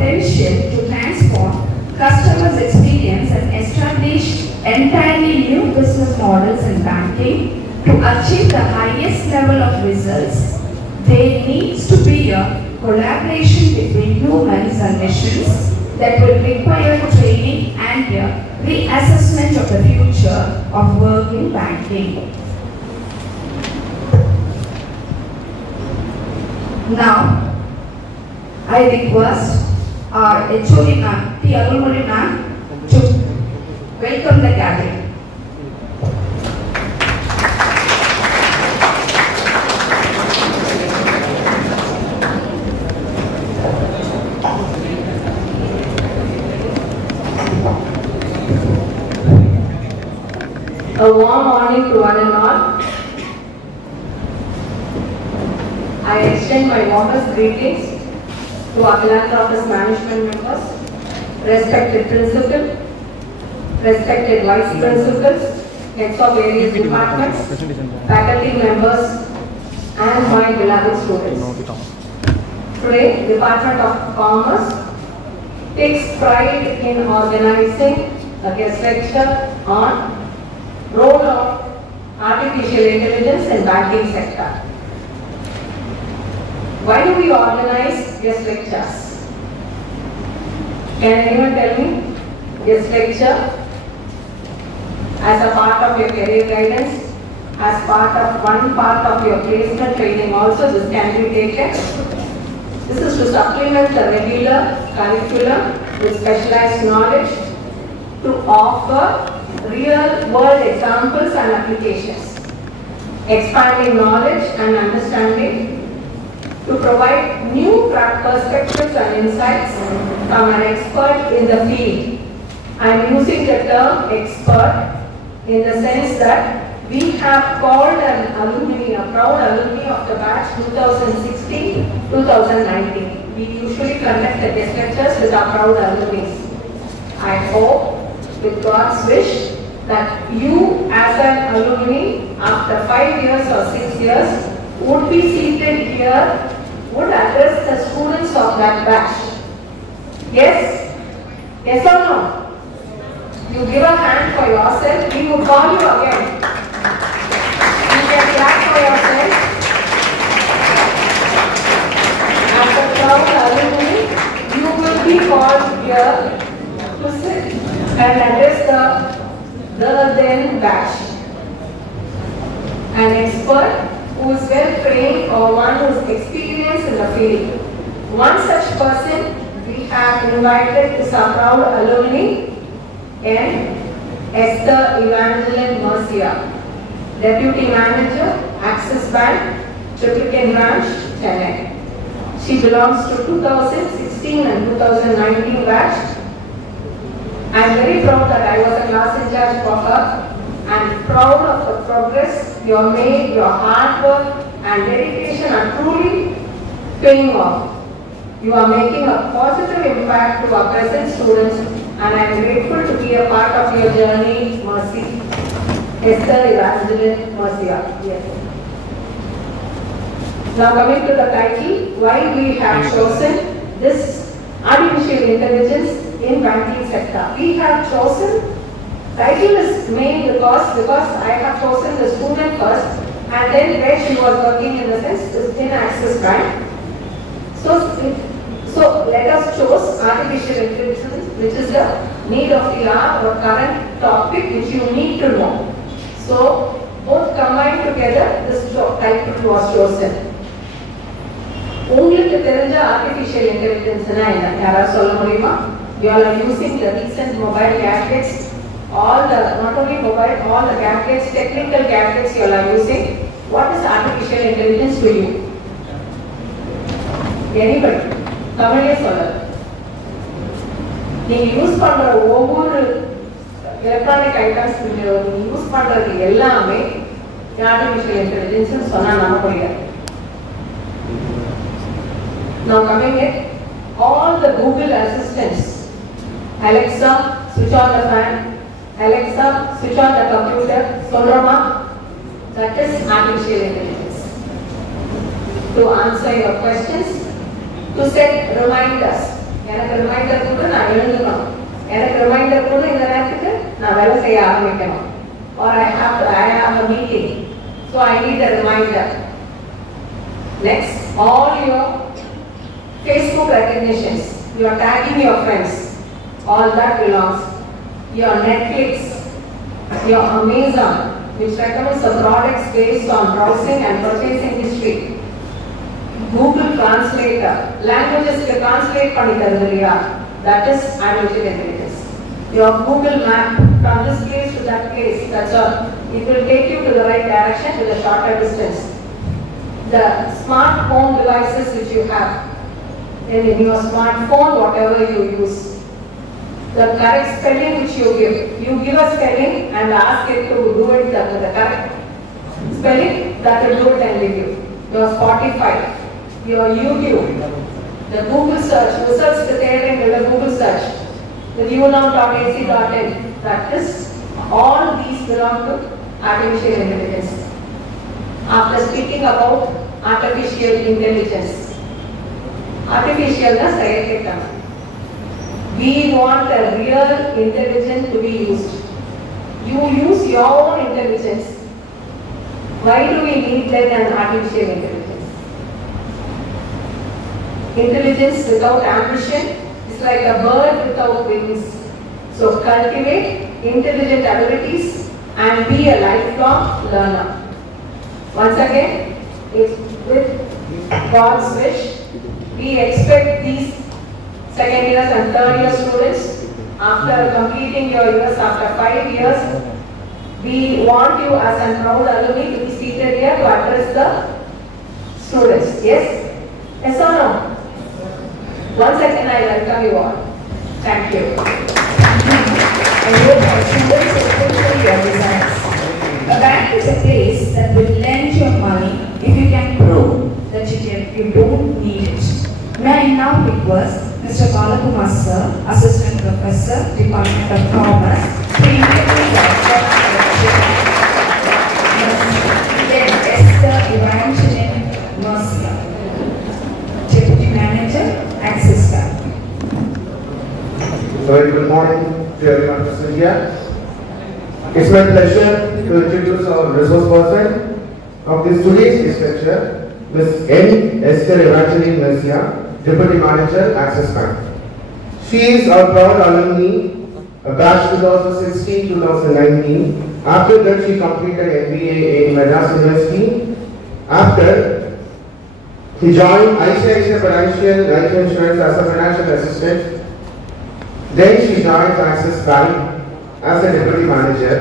potential to transform customers' experience and establish entirely new business models in banking. To achieve the highest level of results, there needs to be a collaboration between humans and machines that will require training and a reassessment of the future of work in banking. Now, I request our HOD ma'am, P. Arulmozhi ma'am, to welcome the gathering. A warm morning to one and all. I extend my warmest greetings to our philanthropist management members, respected principal, respected vice principals, heads of various departments, faculty members, and my beloved students. Today, Department of Commerce takes pride in organizing a guest lecture on role of artificial intelligence in banking sector. Why do we organize guest lectures? Can anyone tell me? Guest lecture as a part of your career guidance, as one part of your placement training also, this can be taken. This is to supplement the regular curriculum with specialized knowledge to offer real world examples and applications, expanding knowledge and understanding, to provide new perspectives and insights from an expert in the field. I am using the term expert in the sense that we have called an alumni, a proud alumni of the batch 2016-2019. We usually conduct the guest lectures with our proud alumni. I hope, with God's wish, that you as an alumni after 5 years or 6 years would be seated here, would address the students of that batch. Yes? Yes or no? You give a hand for yourself, we will call you again. You can clap for yourself. As a proud alumni, you will be called here to sit and address the then batch. An expert who is well trained or one who is experienced in the field. One such person we have invited is our proud alumni and Esther Evangeline Mercia, Deputy Manager, Axis Bank, Triplicane Branch, Chennai. She belongs to 2016 and 2019 batch. I am very proud that I was a class in charge for her. I am proud of the progress you have made, your hard work and dedication are truly paying off. You are making a positive impact to our present students and I am grateful to be a part of your journey, Mercy. Esther Evangeline Mercia. Yes. Now coming to the title, why we have chosen this artificial intelligence in banking sector. We have chosen, title is made because I have chosen the student first and then where she was working in the sense in Axis Bank. So let us choose artificial intelligence, which is the need of the hour or current topic which you need to know. So both combined together, this title was chosen. உங்களுக்கு தெரிஞ்ச artificial intelligence னா என்ன யாராவது சொல்ல முடியுமா? You all are using the recent mobile gadgets, all the not only mobile, all the gadgets, technical gadgets you all are using. What is artificial intelligence to you? Anybody? தமிழே சொல்லுங்க. நீங்க use பண்ற ஒவ்வொரு எலக்ட்ரானிக் ஐட்டம்ஸ் நீங்க use பண்றது எல்லாமே artificial intelligence சொன்னா நம்ப முடியாது. Now coming it, all the Google assistants, Alexa, switch on the fan, Alexa, switch on the computer, Sonrama, that is artificial intelligence. To answer your questions, to set reminders, எனக்கு செய்ய ஆரம்பிக்கணும். Or I have a meeting, so I need a reminder. Next, all your Facebook recognitions, you are tagging your friends, all that belongs. Your Netflix, your Amazon, which recommends the products based on browsing and purchasing history. Google Translator, languages you translate pannikadhaliya, that is artificial intelligence. Your Google Map, from this place to that place, that's all. It will take you to the right direction with a shorter distance. The smart home devices which you have, in your smartphone, whatever you use, the correct spelling which you give a spelling and ask it to do it the correct spelling, that will do it and give you. Your Spotify, your YouTube, the Google search, results preparing with the Google search, the unow.ac.in, that is, all these belong to artificial intelligence. After speaking about artificial intelligence, artificial na sayaketa. We want a real intelligence to be used. You use your own intelligence. Why do we need then an artificial intelligence? Intelligence without ambition is like a bird without wings. So cultivate intelligent abilities and be a lifelong learner. Once again, it's with God's wish, we expect these second years and third year students, after completing your years, after 5 years, we want you as a proud alumni to be seated here to address the students. Yes? Yes or no? Once again, I welcome you all. Thank you. I hope our students will fulfill your desires. A bank is a place that will lend your money if you can prove that you don't need it. May I now request Mr. Balakumar Sir, Assistant Professor, Department of Commerce, to introduce our first lecturer, Ms. Esther Evangeline Mercia, Deputy Manager, Axis Bank. Very good morning to everyone present here. It's my pleasure to introduce our resource person of this today's lecture, Ms. N. Esther Evangeline Mercia, Deputy Manager, Axis Bank. She is our proud alumni, batch 2016-2019. After that, she completed MBA in Madras University. After, he joined ICICI Financial Life Insurance as a financial assistant. Then she joined Axis Bank as a Deputy Manager.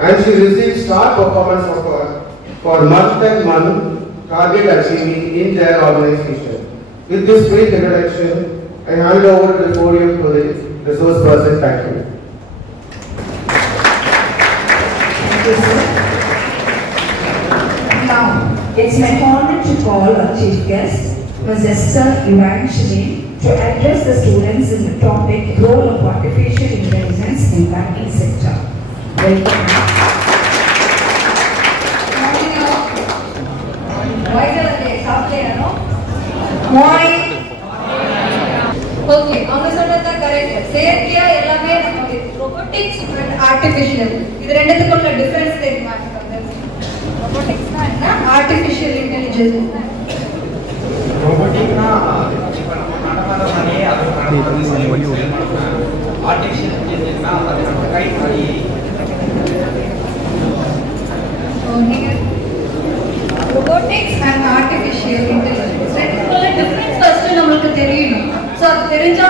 And she received star performance award for month-and-month target achieving in their organization. With this brief introduction, I hand over the podium to the resource person. Thank you. Thank you, sir. Now, it's my honor to call our chief guest, Ms. Esther Evangeline, to address the students in the topic role of artificial intelligence in banking sector. Welcome. Morning. Okay, அவங்க சொன்னது தான் correct. செயற்கையா எல்லாமே நமக்கு robotics and artificial. இது ரெண்டுத்துக்குள்ள difference தெரியுமா? roboticsனா என்ன? artificial intelligence. roboticனா இப்ப நம்ம நடமாட மாதிரியே அது artificial intelligence-னா அது நம்ம கை மாதிரி robotics and artificial intelligence. ரெண்டுக்குள்ள டிஃபரன்ஸ் ஃபர்ஸ்ட் நமக்கு தெரியணும். சோ அது தெரிஞ்சா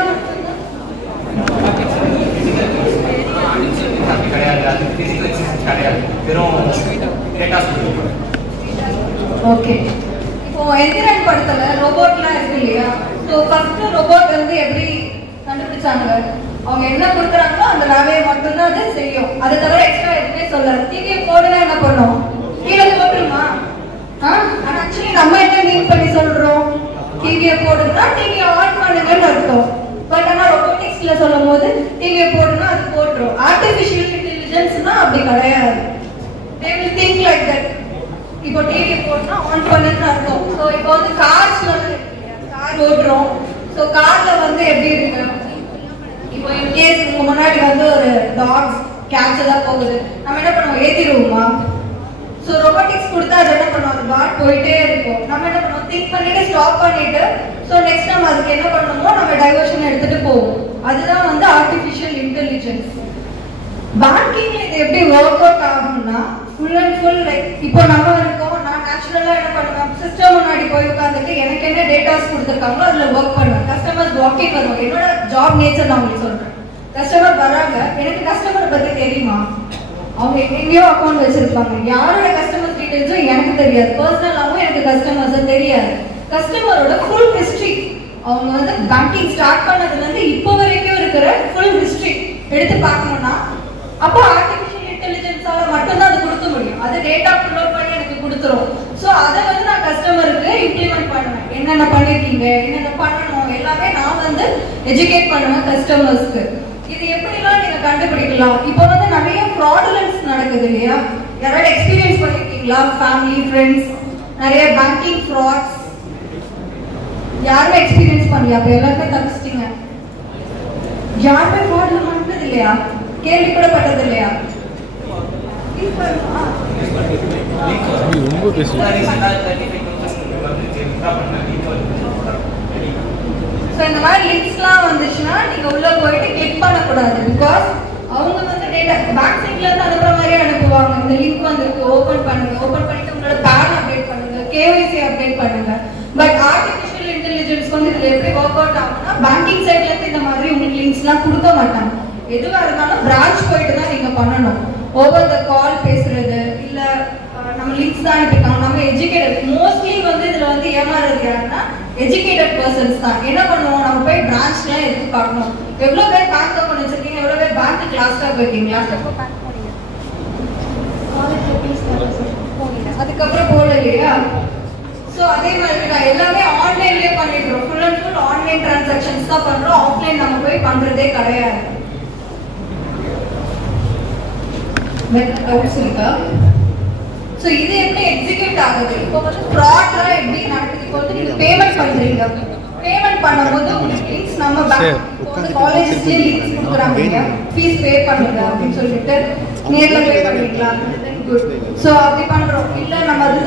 ஓகே. இப்போ எந்திரன் படத்துல ரோபோட்லாம் இருக்கு இல்லையா? சோ ஃபர்ஸ்ட் ரோபோட் வந்து எப்படி கண்டுபிடிச்சாங்க? அவங்க என்ன கொடுக்குறாங்களோ அந்த வேலையை மட்டும்தான் அது செய்யும். அதை தவிர எக்ஸ்ட்ரா எதுவுமே சொல்லாது. டிவியை போடுனா என்ன பண்ணும்? கீழே போட்டுருமா? ஆனா ஆக்சுவலி நம்ம என்ன மீன் பண்ணி சொல்றோம்? டிவியை போடுனா டிவியை ஆன் பண்ணுங்கன்னு அர்த்தம். பட் ஆனா ரோபோட்டிக்ஸ்ல சொல்லும் போது டிவியை போடுனா அது போட்டுரும். ஆர்டிஃபிஷியல் இன்டெலிஜென்ஸ்னா அப்படி கிடையாது. they will think like that. இப்போ டிவி போடுனா ஆன் பண்ணுன்னு அர்த்தம். சோ இப்போ வந்து கார்ஸ்ல வந்து கார் ஓடுறோம். சோ கார்ல வந்து எப்படி இருக்கு? இப்போ இன் கேஸ் உங்க முன்னாடி வந்து ஒரு டாக்ஸ் கேப்ஸ் தான் போகுது, நம்ம என்ன பண்ணுவோம், ஏத்திடுவோமா? ஸோ ரொபோட்டிக்ஸ் கொடுத்தா அது என்ன பண்ணுவோம், அது பாட் போயிட்டே இருக்கும். நம்ம என்ன பண்ணுவோம், திங்க் பண்ணிட்டு ஸ்டாப் பண்ணிட்டு ஸோ நெக்ஸ்ட் நம்ம அதுக்கு என்ன பண்ணணுமோ நம்ம டைவர்ஷன் எடுத்துட்டு போவோம். அதுதான் வந்து ஆர்டிஃபிஷியல் இன்டெலிஜென்ஸ். பேங்கிங்ல இது எப்படி ஒர்க் அவுட் ஆகும்னா ஃபுல் அண்ட் ஃபுல் லைக் இப்போ நம்ம இருக்கோம், நான் நேச்சுரலா என்ன பண்ணுவேன், சிஸ்டம் முன்னாடி போய் உட்காந்துட்டு எனக்கு என்ன டேட்டாஸ் கொடுத்துருக்காங்களோ அதுல ஒர்க் பண்ணுவேன். கஸ்டமர்ஸ் வாக்கிங் வருவாங்க, என்னோட ஜாப் நேச்சர் நான் உங்களுக்கு சொல்றேன். கஸ்டமர் வராங்க, எனக்கு கஸ்டமர் பத்தி தெரியுமா, அவங்க எங்கேயோ அக்கௌண்ட் வச்சிருப்பாங்க, யாரோட கஸ்டமர் டீடைல்ஸும் எனக்கு தெரியாது, பர்சனலாகவும் எனக்கு கஸ்டமர்ஸ் தெரியாது. கஸ்டமரோட ஃபுல் ஹிஸ்டரி, அவங்க வந்து பேங்கிங் ஸ்டார்ட் பண்ணதுல இருந்து இப்போ வரைக்கும் இருக்கிற ஃபுல் ஹிஸ்டரி எடுத்து பார்க்கணும்னா அப்போ ஆர்டிஃபிஷியல் இன்டெலிஜென்ஸால மட்டும்தான் அது கொடுக்க முடியும். அது டேட்டா அப்லோட் பண்ணி எனக்கு கொடுத்துரும். ஸோ அதை வந்து நான் கஸ்டமருக்கு இம்ப்ளிமெண்ட் பண்ணுவேன். என்னென்ன பண்ணிருக்கீங்க, என்னென்ன பண்ணணும், எல்லாமே நான் வந்து எஜுகேட் பண்ணுவேன் கஸ்டமர்ஸ்க்கு. இது எப்படிலாம் நீங்க கண்டுபிடிக்கலாம்? இப்போ வந்து நிறைய ஃப்ராடுலன்ஸ் நடக்குது இல்லையா? யாராவது எக்ஸ்பீரியன்ஸ் பண்ணிருக்கீங்களா? ஃபேமிலி, ஃப்ரெண்ட்ஸ், நிறைய பேங்கிங் ஃப்ராட்ஸ் யாருமே எக்ஸ்பீரியன்ஸ் பண்ணல, அப்ப எல்லாருமே தப்பிச்சிட்டீங்க. யாருமே ஃப்ராட்ல மாட்டது இல்லையா? கேள்வி கூட பட்டது இல்லையா? இந்த மாதிரி லிங்க்ஸ்லாம் வந்துச்சுன்னா நீங்க உள்ள போயிட்டு கிளிக் பண்ணக்கூடாது. பிகாஸ் அவங்க வந்து டேட்டா பேங்க் சைட்ல இருந்து அனுப்புற மாதிரியே அனுப்புவாங்க. இந்த லிங்க் வந்துருக்கு, ஓபன் பண்ணுங்க, ஓபன் பண்ணிட்டு உங்களோட பேன் அப்டேட் பண்ணுங்க, கேஒய்சி அப்டேட் பண்ணுங்க. பட் ஆர்டிஃபிஷியல் இன்டெலிஜென்ஸ் வந்து இதுல எப்படி ஒர்க் அவுட் ஆகும்னா பேங்கிங் சைட்ல இருந்து இந்த மாதிரி உங்களுக்கு லிங்க்ஸ்லாம் கொடுக்க மாட்டாங்க. எதுவா இருந்தாலும் பிரான்ச் போயிட்டு தான் நீங்க பண்ணணும். ஓவர் த கால் பேசுறது இல்ல நம்ம லிங்க்ஸ் தான் அனுப்பிட்டாங்க. நம்ம எஜுகேட்டட் மோஸ்ட்லி வந்து இதுல வந்து ஏமாறுறது யாருன்னா எஜுகேட்டட் பர்சன்ஸ் தான். என்ன பண்ணுவோம், நம்ம போய் பிரான்ச்லாம் எதுக்கு பார்க்கணும்? எவ்வளவு பேர் பேங்க் அக்கௌண்ட் வச்சிருக்கீங்க, எவ்வளவு பேர் பேங்க் லாஸ்டா போயிருக்கீங்க? அதுக்கப்புறம் போல இல்லையா? சோ அதே மாதிரி தான் எல்லாமே ஆன்லைன்லயே பண்ணிடுறோம். Full and full online transactions தான் பண்றோம். ஆஃப்லைன் நம்ம போய் பண்றதே கிடையாது. சோ இது எப்படி எக்ஸிக்யூட் ஆகுது? இப்போ வந்து ஃப்ராட்லாம் எப்படி நடக்குது? இப்போ வந்து நீங்க பேமெண்ட் பண்றீங்க, பேமெண்ட் பண்ணும்போது உங்களுக்கு லிங்க்ஸ் நம்ம பேங்க் வந்து காலேஜ்லயே லிங்க்ஸ் கொடுக்குறாங்க, ஃபீஸ் பே பண்ணுங்க அப்படின்னு சொல்லிட்டு நேர்ல பே பண்ணிக்கலாம். சோ அப்படி பண்றோம். இல்ல நம்ம அது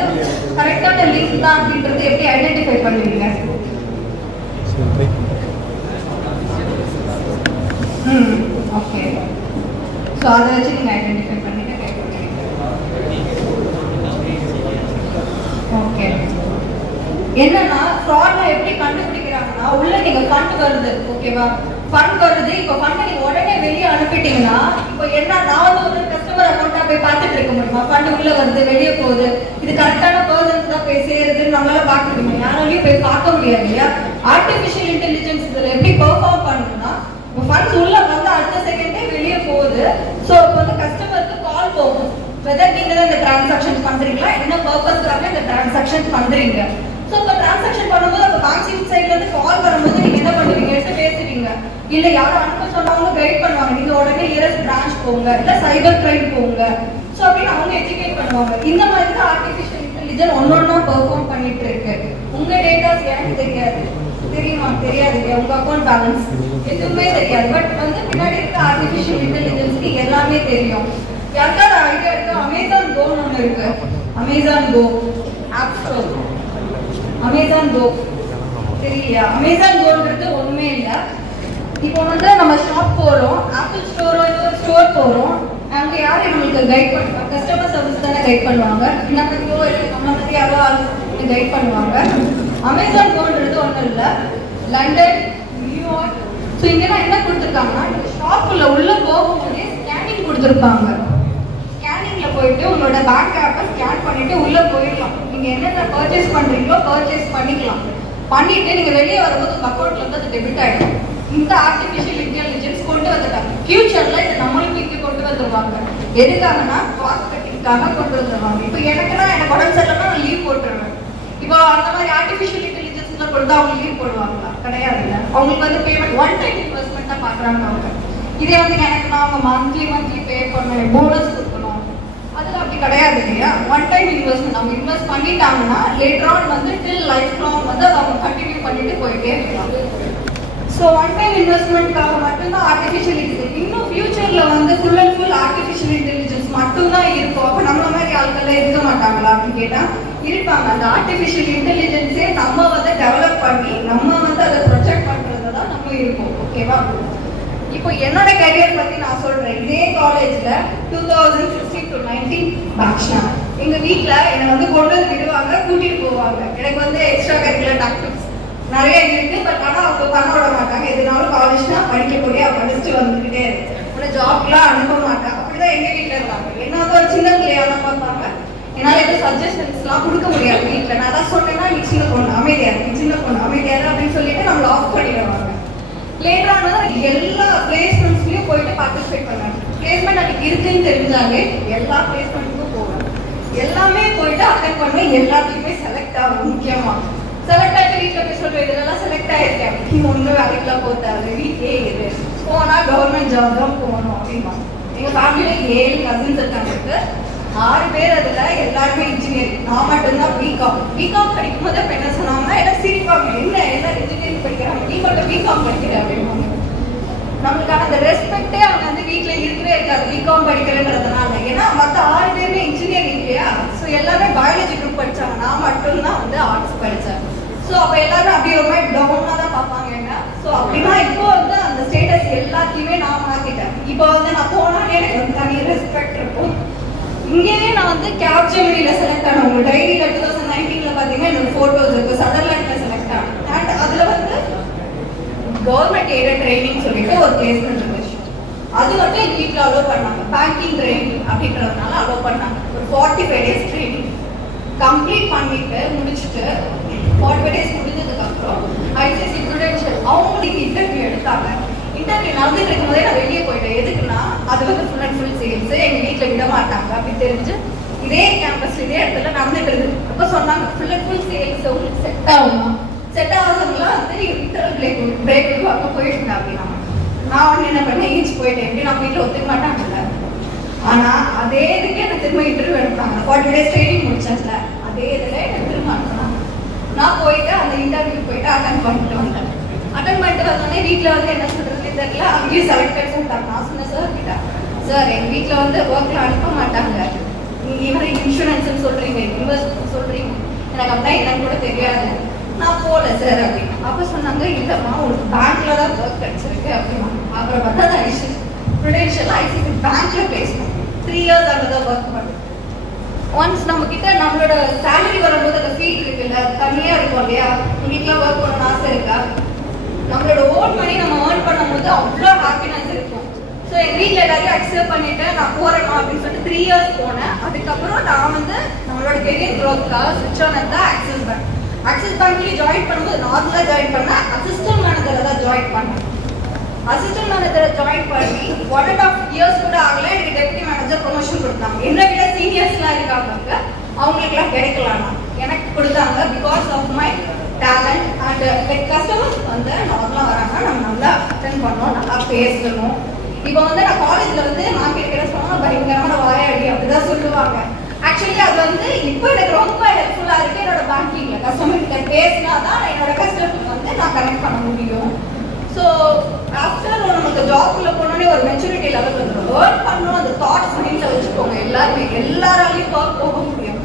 கரெக்டான லிங்க் தான் அப்படின்றது எப்படி ஐடென்டிஃபை பண்ணுவீங்க? ஓகே. சோ அதை வச்சு நீங்க ஐடென்டிஃபை பண்ணிட்டு பே பண்ணுவீங்க. ஓகே. என்னன்னா ஃப்ராட்ல எப்படி கண்டுபிடிக்கிறாங்கன்னா உள்ள நீங்க ஃபண்ட் வருது, ஓகேவா? ஃபண்ட் வருது, இப்போ ஃபண்ட் நீங்க உடனே வெளியே அனுப்பிட்டீங்கன்னா இப்போ என்ன, நான் வந்து ஒரு கஸ்டமர் அக்கௌண்ட்டா போய் பார்த்துட்டு இருக்க முடியுமா? ஃபண்ட் உள்ள வருது, வெளியே போகுது, இது கரெக்டான பர்சன்ஸ் தான் போய் சேருதுன்னு நம்மளால பார்க்க முடியுமா? யாராலையும் போய் பார்க்க முடியாது இல்லையா? ஆர்டிஃபிஷியல் இன்டெலிஜென்ஸ் இதுல எப்படி பெர்ஃபார்ம் பண்ணுன்னா இப்போ ஃபண்ட்ஸ் உள்ள வந்து அடுத்த செகண்டே வெளியே போகுது. ஸோ இப்போ வந்து கஸ்டமருக்கு கால் போகும், வெதர் நீங்க தான் இந்த டிரான்சாக்ஷன் பண்றீங்களா, என்ன பர்பஸ்க்காக இந்த டிரான்சாக்ஷன் பண்றீங்க. சோ இப்போ டிரான்சாக்ஷன் பண்ணும்போது அப்ப பேங்க் சைட்ல இருந்து கால் வரும்போது நீங்க என்ன பண்ணுவீங்க, எடுத்து பேசுவீங்க. இல்ல யாரும் அனுப்ப சொன்னவங்க கைட் பண்ணுவாங்க, நீங்க உடனே நியரஸ்ட் பிரான்ச் போங்க, இல்ல சைபர் கிரைம் போங்க. சோ அப்படின்னு அவங்க எஜுகேட் பண்ணுவாங்க. இந்த மாதிரி தான் ஆர்டிஃபிஷியல் இன்டெலிஜென்ஸ் ஒன்னொன்னா பெர்ஃபார்ம் பண்ணிட்டு இருக்கு. உங்க டேட்டாஸ் எனக்கு தெரியாது, தெரியுமா? தெரியாது. உங்க அக்கௌண்ட் பேலன்ஸ் எதுவுமே தெரியாது. பட் வந்து பின்னாடி இருக்க ஆர்டிஃபிஷியல் இன்டெலிஜென்ஸ்க்கு எல்லாமே தெரியும். யாருக்காவது ஐடியா இருக்கு? அமேசான் கோன்னு ஒன்று இருக்கு. அமேசான் கோ ஆப் ஸ்டோர், அமேசான் கோ தெரியலையா? அமேசான் கோன்றது ஒண்ணுமே இல்லை. இப்போ வந்து நம்ம ஷாப் போறோம், ஆப்பிள் ஸ்டோரோ ஏதோ ஸ்டோர் போறோம், அங்க யாரும் நம்மளுக்கு கைட் பண்ணுவாங்க, கஸ்டமர் சர்வீஸ் தானே கைட் பண்ணுவாங்க. என்ன பத்தியோ இல்லை நம்ம பத்தி யாரோ கைட் பண்ணுவாங்க. அமேசான் கோன்றது ஒன்றும் இல்லை, லண்டன், நியூயார்க். ஸோ இங்கெல்லாம் என்ன கொடுத்துருக்காங்கன்னா ஷாப்புள்ள உள்ள போகும்போதே ஸ்கேனிங் கொடுத்துருப்பாங்க. ஸ்கேனிங்ல போயிட்டு உங்களோட பேங்க் ஆப்பை ஸ்கேன் பண்ணிட்டு உள்ள போயிடலாம். நீங்க என்னென்ன பர்ச்சேஸ் பண்றீங்களோ பர்ச்சேஸ் பண்ணிக்கலாம். பண்ணிட்டு நீங்க வெளியே வரும்போது உங்க அக்கௌண்ட்ல இருந்து அது டெபிட் ஆயிடும். இந்த ஆர்டிஃபிஷியல் இன்டெலிஜென்ஸ் கொண்டு வந்துட்டாங்க. ஃபியூச்சர்ல இதை நம்மளுக்கு இங்கே கொண்டு வந்துருவாங்க. எதுக்காகனா காஸ்ட் கட்டிங்காக கொண்டு வந்துருவாங்க. இப்போ எனக்குன்னா எனக்கு உடம்பு சரியில்லைன்னா நான் லீவ் போட்டுருவேன். இப்போ அந்த மாதிரி ஆர்டிஃபிஷியல் இன்டெலிஜென்ஸ்ல கொடுத்தா அவங்க லீவ் போடுவாங்களா? கிடையாது. அவங்களுக்கு வந்து பேமெண்ட் ஒன் டைம் இன்வெஸ்ட்மெண்ட் தான் பாக்குறாங்க அவங்க. இதே வந்து எனக்கு நாம மந்த்லி பே பண்ண போனஸ் கொடுக்கணும், அது அப்படி கிடையாது இல்லையா? ஒன் டைம் இன்வெஸ்ட்மெண்ட் அவங்க இன்வெஸ்ட் பண்ணிட்டாங்கன்னா லேட்டர் ஆன் வந்து டில் லைஃப் லாங் வந்து அதை அவங்க கண்டினியூ பண்ணிட்டு போயிட்டே இருக்கலாம். ஸோ ஒன் டைம் இன்வெஸ்ட்மெண்ட்காக மட்டும்தான் ஆர்டிஃபிஷியல் இன்டெலிஜென்ஸ். இன்னும் ஃபியூச்சரில் வந்து full and full artificial intelligence மட்டும்தான் இருக்கும். அப்போ நம்ம மாதிரி ஆட்கள்லாம் இருக்க மாட்டாங்களா அப்படின்னு கேட்டால் இருப்பாங்க. அந்த ஆர்டிஃபிஷியல் இன்டெலிஜென்ஸே நம்ம வந்து டெவலப் பண்ணி நம்ம வந்து அதை ப்ரொஜெக்ட் பண்ணுறது தான் நம்ம இருப்போம். ஓகேவா? இப்போ என்னோட கரியர் பற்றி நான் சொல்கிறேன். இதே காலேஜில் 2016 to 19 பேட்ச்னா எங்கள் வீட்டில் என்னை வந்து கொண்டு வந்து விடுவாங்க, கூட்டிகிட்டு போவாங்க. எனக்கு வந்து எக்ஸ்ட்ரா கரிக்குலர் ஆக்டிவிட்டிஸ் நிறைய இருக்கு. பட் ஆனால் அவங்க பண்ண விட மாட்டாங்க. எதுனாலும் காலேஜ்னா படிக்க போய் படிச்சுட்டு வந்துக்கிட்டே இருக்கு. உன்னை ஜாப்லாம் அனுப்ப மாட்டாங்க. அப்படிதான் எங்கள் வீட்டில் இருந்தாங்க. என்ன ஒரு சின்ன பிள்ளையால பார்ப்பாங்க. என்னால் எதுவும் சஜஷன்ஸ்லாம் கொடுக்க முடியாது வீட்டில். நான் தான் சொன்னேன்னா நீ சின்ன பொண்ணு அமைதியாரு, நீ சின்ன பொண்ணு அமைதியாரு அப்படின்னு சொல்லிட்டு நம்மளை ஆஃப் பண்ணிடுவாங்க. லேட்டராக எல்லா பிளேஸ்மெண்ட்ஸ்லையும் போயிட்டு பார்ட்டிசிபேட் பண்ணாங்க. பிளேஸ்மெண்ட் அன்னைக்கு இருக்குன்னு தெரிஞ்சாலே எல்லா பிளேஸ்மெண்ட்டுக்கும் போவேன். எல்லாமே போயிட்டு அட்டென்ட் பண்ணுவேன். எல்லாத்துக்குமே செலக்ட் ஆகும். முக்கியமாக செலக்ட் ஆகிட்டு வீட்டில் போய் சொல்லுவேன், இதெல்லாம் செலக்ட் ஆகிருக்கேன், நீ ஒன்றும் வேலைக்கெல்லாம் போத்தாது, வீட்டிலே இரு, போனால் கவர்மெண்ட் ஜாப் தான் போகணும் அப்படின்னா. எங்கள் ஃபேமிலியில் 7 கசின்ஸ் இருக்காங்க. 6 பேர் அதில் எல்லாருமே இன்ஜினியரிங். நான் மட்டும்தான் பிகாம். பிகாம் படிக்கும் போது அப்போ என்ன சொன்னாங்கன்னா எல்லாம் சிரிப்பாங்க, என்ன எல்லாம் இன்ஜினியரிங் படிக்கிறாங்க, நீ மட்டும் பிகாம் படிக்கிற அப்படின்வாங்க. நம்மளுக்கான அந்த ரெஸ்பெக்டே அவங்க வந்து வீட்டில் இருக்கவே இருக்காது பிகாம் படிக்கிறேன்றதுனால. ஏன்னா மற்ற 6 பேருமே இன்ஜினியரிங் இல்லையா? ஸோ எல்லாமே பயாலஜி குரூப் படித்தாங்க. நான் மட்டும்தான் வந்து ஆர்ட்ஸ் படித்தேன். ஸோ அப்போ எல்லாரும் அப்படியே ஒரு மாதிரி டவுனாக தான் பார்ப்பாங்க என்ன. ஸோ அப்படின்னா இப்போ வந்து அந்த ஸ்டேட்டஸ் எல்லாத்தையுமே நான் மாற்றிட்டேன். இப்போ வந்து நான் போனாலே எனக்கு வந்து தனி ரெஸ்பெக்ட் இருக்கும். இங்கேயே நான் வந்து கேப்ஜெமினியில் செலக்ட் ஆனேன். உங்கள் டைரியில் 2019 பார்த்தீங்கன்னா என்னோட ஃபோட்டோஸ் இருக்குது. சதர்லாண்டில் செலக்ட் ஆனேன். அண்ட் அதில் வந்து கவர்மெண்ட் எய்டட் ட்ரைனிங் சொல்லிட்டு ஒரு பிளேஸ்மெண்ட் இருந்துச்சு. அது மட்டும் எங்கள் வீட்டில் அலோவ் பண்ணாங்க. பேங்கிங் ட்ரைனிங் அப்படின்றதுனால அலோவ் பண்ணாங்க. ஒரு 45 டேஸ் ட்ரைனிங் கம்ப்ளீட் பண்ணிட்டு முடிச்சுட்டு 45 டேஸ் முடிஞ்சதுக்கப்புறம் ஐசிஐசி ப்ரூடென்ஷியல் அவங்களுக்கு இன்டர்வியூ எடுத்தாங்க. இன்டர்வியூ நடந்துட்டு இருக்கும் போதே நான் வெளியே போயிட்டேன். எதுக்குன்னா அது வந்து ஃபுல் அண்ட் ஃபுல் சேல்ஸ், எங்கள் வீட்டில் விட மாட்டாங்க அப்படின்னு தெரிஞ்சு இதே கேம்பஸ் இதே இடத்துல நடந்துட்டு இருக்குது. அப்போ சொன்னாங்க ஃபுல் அண்ட் ஃபுல் சேல்ஸ் உங்களுக்கு செட் ஆகுமா? செட் ஆகுதுங்களா? வந்து இன்டர்வல் பிரேக் விடுவாங்க போயிடுங்க அப்படின்னா நான் வந்து என்ன பண்ணேன், ஈச் போயிட்டேன். எப்படி நான் வீட்டில் ஒத்துக்க மாட்டாங்கல்ல. ஆனால் அதே இதுக்கு எனக்கு திரும்ப இன்டர்வியூ எடுத்தாங்க. 40 டேஸ் ட்ரைனிங் முடிச்சதுல அதே இதில் எனக்கு திரும்ப அனுப்பினாங்க. நான் போயிட்டு அந்த இன்டர்வியூ போயிட்டு அட்டன் பண்ணிட்டு வந்தேன். அட்டன் பண்ணிட்டு வந்தோடனே வீட்டில் வந்து என்ன சொல்கிறதுன்னு தெரியல. அங்கேயும் செலக்டட் சொல்லிட்டாங்க. நான் சொன்னேன் சார் கிட்ட, சார் எங்கள் வீட்டில் வந்து ஒர்க்கில் அனுப்ப மாட்டாங்க, நீங்கள் இவரை இன்சூரன்ஸ்ன்னு சொல்கிறீங்க, இன்வெஸ்ட்மெண்ட் சொல்கிறீங்க, எனக்கு அப்படின்னா என்னன்னு கூட தெரியாது, நான் போகல சார் அப்படின்னு. அப்போ சொன்னாங்க இல்லைம்மா உங்களுக்கு பேங்க்கில் தான் ஒர்க் கிடச்சிருக்கு அப்படின்னா. அப்புறம் பார்த்தா அது ப்ரூடென்ஷியல் ஐசிஐசி பேங்க்கில் பேசணும். 3 இயர்ஸ் அங்கே தான் ஒர்க் பண்ணேன். ஒன்ஸ் நம்ம கிட்ட நம்மளோட சேலரி வரும்போது அந்த ஃபீல் இருக்குல்ல, தனியாக இருக்கும் இல்லையா? உங்களுக்குலாம் ஒர்க் பண்ணணும்னு ஆசை இருக்கா? நம்மளோட ஓன் மணி நம்ம ஏர்ன் பண்ணும்போது அவ்வளோ ஹாப்பினஸ் இருக்கும். ஸோ எங்கள் வீட்டில் எல்லாரையும் அக்செப்ட் பண்ணிவிட்டு நான் போகிறேன் அப்படின்னு சொல்லிட்டு 3 இயர்ஸ் போனேன். அதுக்கப்புறம் நான் வந்து நம்மளோட கெரியர் க்ரோத்துக்காக ஸ்விட்ச் ஆனது தான் ஆக்சிஸ் பேங்க். ஆக்சிஸ் பேங்க்லேயும் ஜாயின் பண்ணும்போது நார்மலாக ஜாயின் பண்ணேன். அசிஸ்டன்ட் மேனேஜரில் தான் ஜாயின் பண்ணேன். அசிஸ்டன்ட் மேனேஜரை ஜாயின் பண்ணி 1.5 இயர்ஸ் கூட ஆகல. எனக்கு டெப்யூட்டி மேனேஜர் ப்ரொமோஷன் கொடுத்தாங்க. என்னை விட சீனியர்ஸ்லாம் இருக்காங்க, அவங்களுக்குலாம் கிடைக்கலாம்னா எனக்கு கொடுத்தாங்க. Because of my talent and like customers வந்து நார்மலாக வராங்க, நம்ம நல்லா அட்டென்ட் பண்ணோம், நல்லா பேசணும். இப்போ வந்து நான் காலேஜில் வந்து மார்க்கெட் கிட்ட சொன்னால் பயங்கரமான வாயாடி அப்படிதான் சொல்லுவாங்க. ஆக்சுவலி அது வந்து இப்போ எனக்கு ரொம்ப ஹெல்ப்ஃபுல்லாக இருக்குது. என்னோட பேங்கிங்கில் கஸ்டமர் கிட்ட பேசினா தான் என்னோட கஸ்டமருக்கு வந்து நான் கனெக்ட் பண்ண முடியும். ஸோ ஆஃப்டர் நமக்கு ஜாப்குள்ளே போனோடனே ஒரு மெச்சூரிட்டி லெவல் வந்துடும். ஏர்ன் பண்ணணும் அந்த தாட் மைண்டில் வச்சுக்கோங்க. எல்லாராலையும் ஒர்க் போக முடியும்,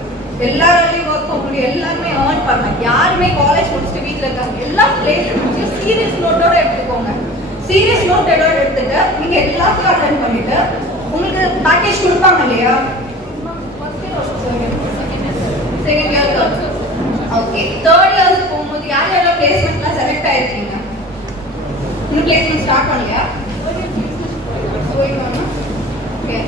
எல்லாருமே ஏர்ன் பண்ணலாம். யாருமே காலேஜ் முடிச்சுட்டு வீட்டில் இருக்காங்க, எல்லா பிளேஸ்மெண்ட்ஸையும் சீரியஸ் நோட்டோட எடுத்துக்கோங்க. சீரியஸ் நோட்டோட எடுத்துட்டு நீங்கள் எல்லாத்துக்கும் அட்டென்ட் பண்ணிட்டு உங்களுக்கு பேக்கேஜ் கொடுப்பாங்க இல்லையா? Second year okay. 3rd years போகும்போது யார் யாரெல்லாம் பிளேஸ்மெண்ட்லாம் செலக்ட் ஆயிருக்கீங்க? இன்னும் பிளேஸ்மெண்ட் ஸ்டார்ட் பண்ணலையா? ஓகே.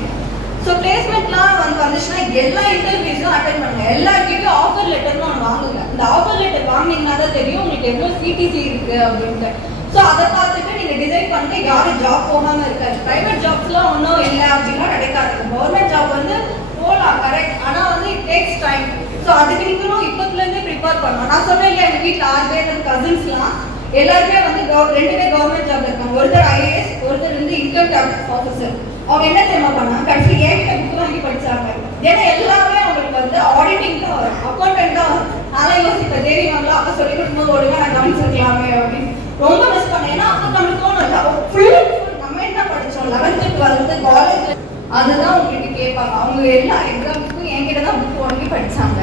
ஸோ பிளேஸ்மெண்ட்லாம் வந்துச்சுன்னா எல்லா இன்டர்வியூஸும் அட்டென்ட் பண்ணுங்க. எல்லாருக்கிட்டையும் ஆஃபர் லெட்டர்னு ஒன்று வாங்குங்க. இந்த ஆஃபர் லெட்டர் வாங்கினீங்கன்னா தான் தெரியும் உங்களுக்கு எவ்வளோ சிடிசி இருக்கு அப்படின்ட்டு. ஸோ அதை பார்த்துட்டு நீங்கள் டிசைட் பண்ணிட்டு யாரும் ஜாப் போகாமல் இருக்காது. ப்ரைவேட் ஜாப்ஸ்லாம் ஒன்றும் இல்லை அப்படின்னா கிடைக்காது. கவர்மெண்ட் ஜாப் வந்து போகலாம் கரெக்ட், ஆனால் வந்து இட் டேக்ஸ் டைம். ஸோ அதுக்கு நீங்களும் இப்போத்துலேருந்தே ப்ரிப்பேர் பண்ணணும். நான் சொன்னேன் இல்லையா, எங்கள் வீட்டில் 6 பேர் கசின்ஸ்லாம் எல்லாருமே வந்து 2 பேர் கவர்மெண்ட் ஜாப் இருக்காங்க. ஒருத்தர் IAS, ஒருத்தர் வந்து இன்கம் டேக்ஸ் ஆஃபீஸர். அவங்க என்ன தெரியுமா பண்ணாங்க, கடைசி ஏகிட்ட புக் வாங்கி படிச்சாங்க. ஏன்னா எல்லாமே அவங்களுக்கு வந்து ஆடிட்டிங் தான் வரும், அக்கௌண்டன்ட் தான் வரும். அதெல்லாம் யோசிப்பேன், தேவி வாங்கலாம் அப்போ சொல்லி கொடுக்கும்போது ஒழுங்காக நான் கவனிச்சிருக்கலாமே அப்படின்னு. ரொம்ப மிஸ் பண்ணேன். ஏன்னா அப்போ நம்மளுக்கு தோணும் ஃபுல் நம்ம என்ன படித்தோம் 11th 12th காலேஜ் அதுதான் உங்களுக்கு கேட்பாங்க. அவங்க எல்லா எக்ஸாம்ஸுக்கும் என்கிட்ட தான் புக் வாங்கி படித்தாங்க.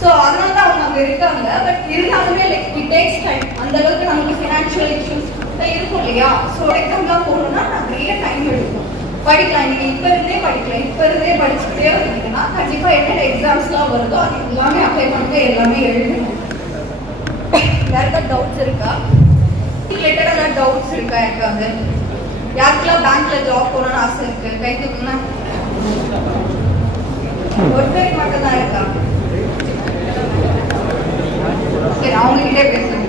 ஸோ அதனால தான் அவங்க அங்கே இருக்காங்க. பட் இருந்தாலுமே லைக் இட் டேக்ஸ் டைம். அந்த அளவுக்கு நமக்கு ஃபினான்ஷியல் இஷ்யூஸ் இருக்கும் இல்லையா? ஸோ எக்ஸாம்லாம் போகணும்னா நிறைய டைம் எடுக்கும். படிக்கலாம், நீங்கள் இப்போ இருந்தே படிக்கலாம். இப்போ இருந்தே படிச்சுட்டே வந்தீங்கன்னா கண்டிப்பாக என்னென்ன எக்ஸாம்ஸ்லாம் வருதோ அது எல்லாமே அப்ளை பண்ணிட்டு எல்லாமே எழுதணும். வேறு ஏதாவது டவுட்ஸ் இருக்கா? ரிலேட்டடாக ஏதாவது டவுட்ஸ் இருக்கா? இருக்காது. யாருக்கெல்லாம் பேங்க்ல ஜாப் போகணும்னு ஆசை இருக்கு? கை தூக்குனா ஒருத்தருக்கு மட்டும் தான் இருக்கா? சரி, அவங்க கிட்டே பேசுங்க.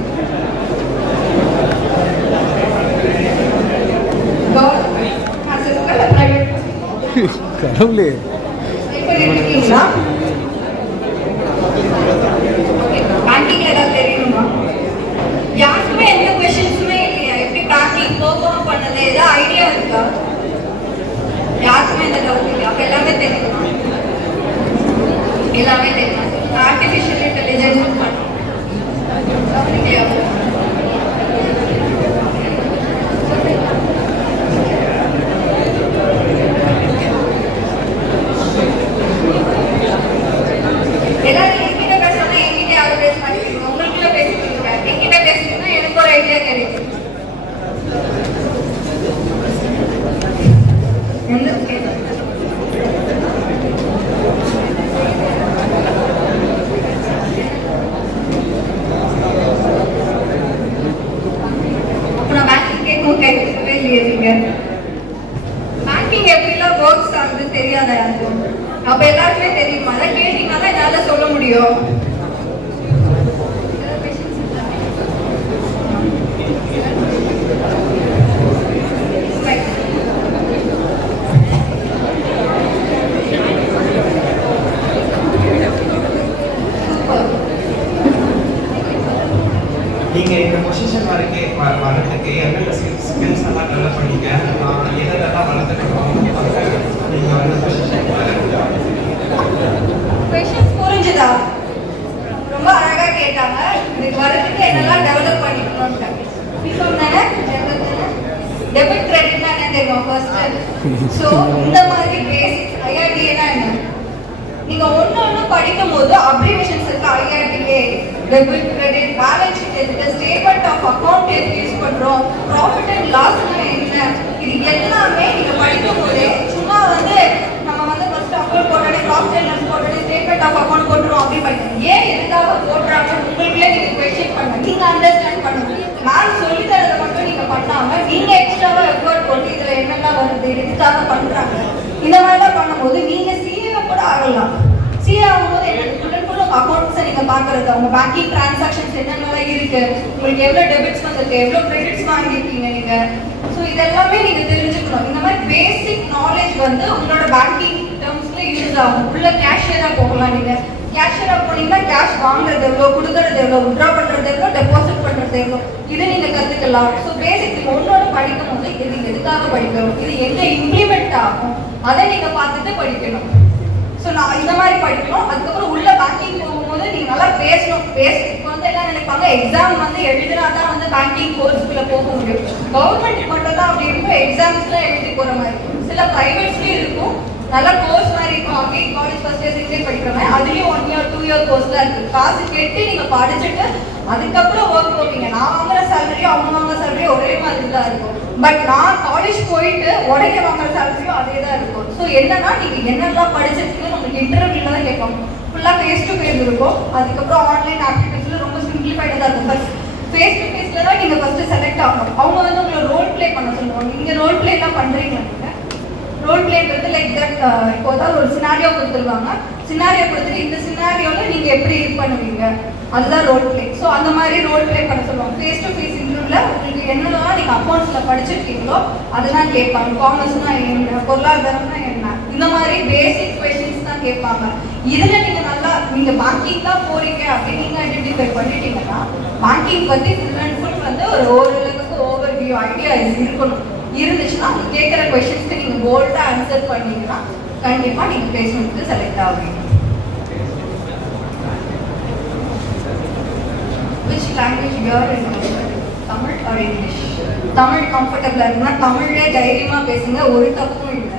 கடவுளே பேங்கிங்ல ஏதாவது தெரியணுமா? யாருக்குமே எந்த கொஸ்டின்ஸுமே இல்லையா? எப்படி பேங்கிங் பெர்ஃபார்ம் பண்ணது ஏதாவது ஐடியா இருக்கா? யாருக்குமே எந்த டவுட் இல்லையா? அப்ப எல்லாமே தெரியுமா? எல்லாமே தெரியும். ஆர்டிஃபிஷியல் இன்டெலிஜென்ஸ் பண்ணும். எல்லாரும் என்கிட்ட பேசணும். என்கிட்ட யாரும் பேச மாட்டேங்கிறீங்க. உங்களுக்குள்ள பேசிக்கிறீங்க. என்கிட்ட பேசுறீங்கன்னா எனக்கு ஒரு ஐடியா கிடைக்கும். அப்புறம் பேங்கிங் கேட்கும் கேட்கவே இல்லையே நீங்க. பேங்கிங் எப்படிலாம் ஒர்க்ஸ் ஆகுது தெரியாத யாருக்கும். அப்ப எல்லாருக்குமே தெரியுமா? அதை கேட்டீங்கன்னா தான் என்னால சொல்ல முடியும். நீங்கள் இந்த பொசிஷன் வரதுக்கு என்னென்ன ஸ்கில்ஸ் எல்லாம் டெவலப் பண்ணீங்க? எதெல்லாம் வளர்த்துக்கணும்? நீங்கள் வந்து கொஸ்டின்ஸ் புரிஞ்சுதா? ரொம்ப அழகா கேட்டாங்க. இதுக்கு வரதுக்கு என்னெல்லாம் டெவலப் பண்ணிக்கணும்னு டெபிட் கிரெடிட்னா என்ன தெரியுமா? ஃபர்ஸ்ட் ஸோ இந்த மாதிரி பேசிக்ஸ் ஐஆர்டிஏனா என்ன? நீங்க ஒண்ணு படிக்கும் போது அப்ரிவேஷன்ஸ் இருக்கு. IRDA, debit credit, balance sheet இருக்கு, ஸ்டேட்மெண்ட் ஆஃப் அக்கவுண்ட் எதுக்கு யூஸ் பண்றோம், ப்ராஃபிட் அண்ட் லாஸ்னா என்ன, இது எல்லாமே நீங்க படிக்கும் போதே சும்மா வந்து நம்ம வந்து ஃபர்ஸ்ட் அக்கவுண்ட் போட்டோடனே ப்ராஃபிட் அண்ட் லாஸ் போட்டோடனே ஸ்டேட்மெண்ட் ஆஃப் அக்கவுண்ட் போட்டுரும் அப்படி படிக்கணும். ஏன் எதுக்காக போடுறாங்க உங்களுக்குள்ளே நீங்க கொஸ்டின் பண்ணுங்க. நீங்க அண்டர்ஸ்டாண்ட் பண்ணுங்க. மேம் சொல்லி தரதை மட்டும் நீங்க பண்ணாம நீங்க எக்ஸ்ட்ராவா எஃபர்ட் போட்டு இதுல என்னெல்லாம் வருது, எதுக்காக பண்றாங்க, இந்த மாதிரிலாம் பண்ணும்போது நீங்க சிஏ கூட ஆகலாம். சிஏ ஆகும்போது அக்கௌண்ட்ஸை நீங்க பாக்குறது, அவங்க பேங்கிங் டிரான்சாக்ஷன்ஸ் என்னென்னலாம் இருக்கு, உங்களுக்கு எவ்வளவு டெபிட்ஸ் வந்திருக்கு, எவ்வளவு கிரெடிட்ஸ் வாங்கியிருக்கீங்க நீங்க. ஸோ இதெல்லாமே நீங்க தெரிஞ்சுக்கணும். இந்த மாதிரி பேசிக் நாலேஜ் வந்து உங்களோட பேங்கிங் டேர்ம்ஸ்ல யூஸ் ஆகும். உள்ள கேஷியரா போகலாம். நீங்க கேஷியரா போனீங்கன்னா கேஷ் வாங்குறது எவ்வளோ, கொடுக்கறது எவ்வளோ, வித்ட்ரா பண்றது எவ்வளோ, டெபாசிட் பண்றது எவ்வளோ, இது நீங்க கத்துக்கலாம். ஸோ பேசிக் ஒன்னோட படிக்கும் போது இது எதுக்காக படிக்கணும், இது எங்க இம்ப்ளிமெண்ட் ஆகும், அதை நீங்க பார்த்துட்டு படிக்கணும். ஸோ நான் இந்த மாதிரி படிக்கணும். அதுக்கப்புறம் உள்ள பேங்கிங் போகும்போது நீங்க நல்லா பேசணும். இப்போ வந்து எல்லாம் நினைப்பாங்க எக்ஸாம் வந்து எழுதினா தான் வந்து பேங்கிங் கோர்ஸ்க்குள்ள போக முடியும். கவர்மெண்ட் மட்டும் தான் அப்படி இருக்கும், எக்ஸாம்ஸ்லாம் எழுதி போற மாதிரி. சில பிரைவேட்ஸ்லயும் இருக்கும், நல்ல கோர்ஸ் மாதிரி இருக்கும். அங்கேயும் college first year second year படிக்கிற மாதிரி அதுலயும் 1 year 2 year கோர்ஸ் தான் இருக்கு. காசு கட்டி நீங்க படிச்சுட்டு அதுக்கப்புறம் ஒர்க் போவீங்க. நான் வாங்குற சேலரியும் அவங்க வாங்குற சேலரியும் ஒரே மாதிரி தான் இருக்கும். பட் நான் காலேஜ் போயிட்டு உடனே வாங்குற சேலரியும் அதே தான் இருக்கும். ஸோ என்னன்னா நீங்க என்னெல்லாம் படிச்சிருக்கீங்கன்னு உங்களுக்கு இன்டர்வியூல தான் கேட்பாங்க. ஃபுல்லா ஃபேஸ் டு ஃபேஸ் இருக்கும். அதுக்கப்புறம் ஆன்லைன் ஆக்டிவிட்டிஸ்ல ரொம்ப சிம்பிளிஃபைடா தான் இருக்கும். ஃபர்ஸ்ட் ஃபேஸ் டு ஃபேஸ்ல தான் நீங்க ஃபர்ஸ்ட் செலக்ட் ஆகணும். அவங்க வந்து உங்களை ரோல் பிளே பண்ண சொல்லுவாங்க. நீங்க ரோல் பிளே எல்லாம் பண்றீங்களா? நீங்க ரோல் பிளேன்றது லைக் தட். இப்போ ஏதாவது ஒரு சினாரியோ கொடுத்துருவாங்க. சினாரியோ கொடுத்துட்டு இந்த சினாரியோவில் நீங்கள் எப்படி இது பண்ணுவீங்க, அதுதான் ரோல் பிளே. ஸோ அந்த மாதிரி ரோல் பிளே பண்ண சொல்லுவாங்க. ஃபேஸ் டு ஃபேஸ் இன்டர்வியூவில் உங்களுக்கு என்னெல்லாம் நீங்கள் அக்கௌண்ட்ஸில் படிச்சிருக்கீங்களோ அதெல்லாம் கேட்பாங்க. காமர்ஸ்னா என்ன, பொருளாதாரம்னா என்ன, இந்த மாதிரி பேசிக் கொஸ்டின்ஸ் தான் கேட்பாங்க. இதில் நீங்கள் நல்லா நீங்கள் பேங்கிங் தான் போறீங்க அப்படின்னு நீங்கள் ஐடென்டிஃபை பண்ணிட்டீங்கன்னா பேங்கிங் பற்றி ஃபுல் அண்ட் ஃபுல் வந்து ஒரு ஓரளவுக்கு ஓவர் வியூ ஐடியா இருக்கணும். இருந்துச்சுன்னா கேட்குற கொஸ்டின்ஸ்க்கு நீங்கள் போல்டாக ஆன்சர் பண்ணீங்கன்னா கண்டிப்பாக நீங்கள் பிளேஸ்மெண்ட்டுக்கு செலக்ட் ஆகுவீங்க. Which language you are in? Tamil or English? Tamil கம்ஃபர்டபுளா இருக்குன்னா தமிழ்லே தைரியமா பேசுங்க, ஒரு தப்பும் இல்லை.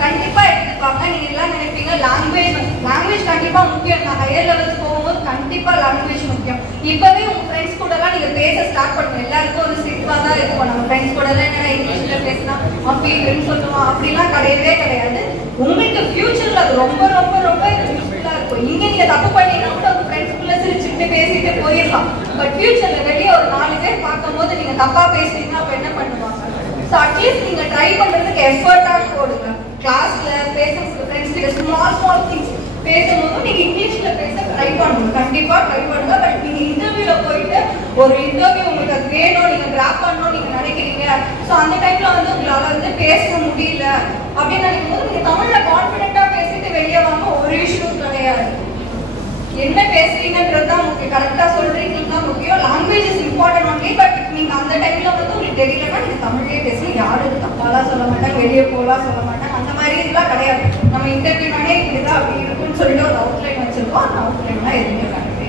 கண்டிப்பா எடுத்துப்பாங்க. நீங்க எல்லாம் நினைப்பீங்க லாங்குவேஜ் கண்டிப்பா முக்கியம். நான் ஹையர் லெவல்ஸ் போகும்போது கண்டிப்பா லாங்குவேஜ் முக்கியம். இப்பவே உங்க ஃப்ரெண்ட்ஸ் கூட எல்லாம் நீங்க பேச ஸ்டார்ட் பண்ணுங்க. எல்லாருக்கும் ஒரு சிரிப்பா தான் இருக்கும். நம்ம ஃப்ரெண்ட்ஸ் கூட எல்லாம் என்ன இங்கிலீஷ்ல பேசினா அப்படி இப்படின்னு சொல்லுவோம். அப்படிலாம் கிடையவே கிடையாது. உங்களுக்கு ஃபியூச்சர்ல அது ரொம்ப ரொம்ப ரொம்ப யூஸ்ஃபுல்லா இருக்கும். இங்க நீங்க தப்பு பண்ணீங்கன்னா கூட உங்க ஃப்ரெண்ட்ஸ்குள்ள சிரிச்சுட்டு பேசிட்டு போயிடலாம். பட் ஃபியூச்சர்ல வெளியே ஒரு 4 பேர் பார்க்கும்போது நீங்க தப்பா பேசுறீங்கன்னா அப்ப என்ன பண்ணுவாங்க? ஸோ அட்லீஸ்ட் நீங்க ட்ரை பண்றதுக்கு எஃபர்ட்டா போடுங்க. கிளாஸ்ல பேசும்போது ஃப்ரெண்ட்ஸ் கிட்ட ஸ்மால் திங்ஸ் பேசும்போது நீங்க இங்கிலீஷ்ல பேச ட்ரை பண்ணுங்க. கண்டிப்பா ட்ரை பண்ணுங்க. பட் நீங்க இன்டர்வியூல போயிட்டு ஒரு இன்டர்வியூ உங்களுக்கு அது வேணும், நீங்க கிராப் பண்ணணும் நீங்க நினைக்கிறீங்க. ஸோ அந்த டைம்ல வந்து உங்களால வந்து பேச முடியல அப்படின்னு நினைக்கும் போது நீங்க தமிழ்ல கான்பிடென்ட்டா பேசிட்டு வெளியே வாங்க. ஒரு இஷ்யூ கிடையாது. என்ன பேசுறீங்கன்றது தான் முக்கியம். கரெக்டா சொல்றீங்கன்னு தான் முக்கியம். Language is important only. But நீங்க அந்த டைம்ல வந்து உங்களுக்கு தெரியலன்னா நீங்க தமிழ்லேயே பேசி யாரும் தப்பாலாம் சொல்ல மாட்டாங்க, வெளியே போகலாம் சொல்ல மாட்டாங்க. அந்த மாதிரி இதெல்லாம் கிடையாது. நம்ம இன்டர்வியூனாலே இதுதான் அப்படி இருக்குன்னு சொல்லிட்டு ஒரு அவுட்லைன் வச்சிருக்கோம். அந்த அவுட்லைன்லாம் எதுவுமே கிடையாது.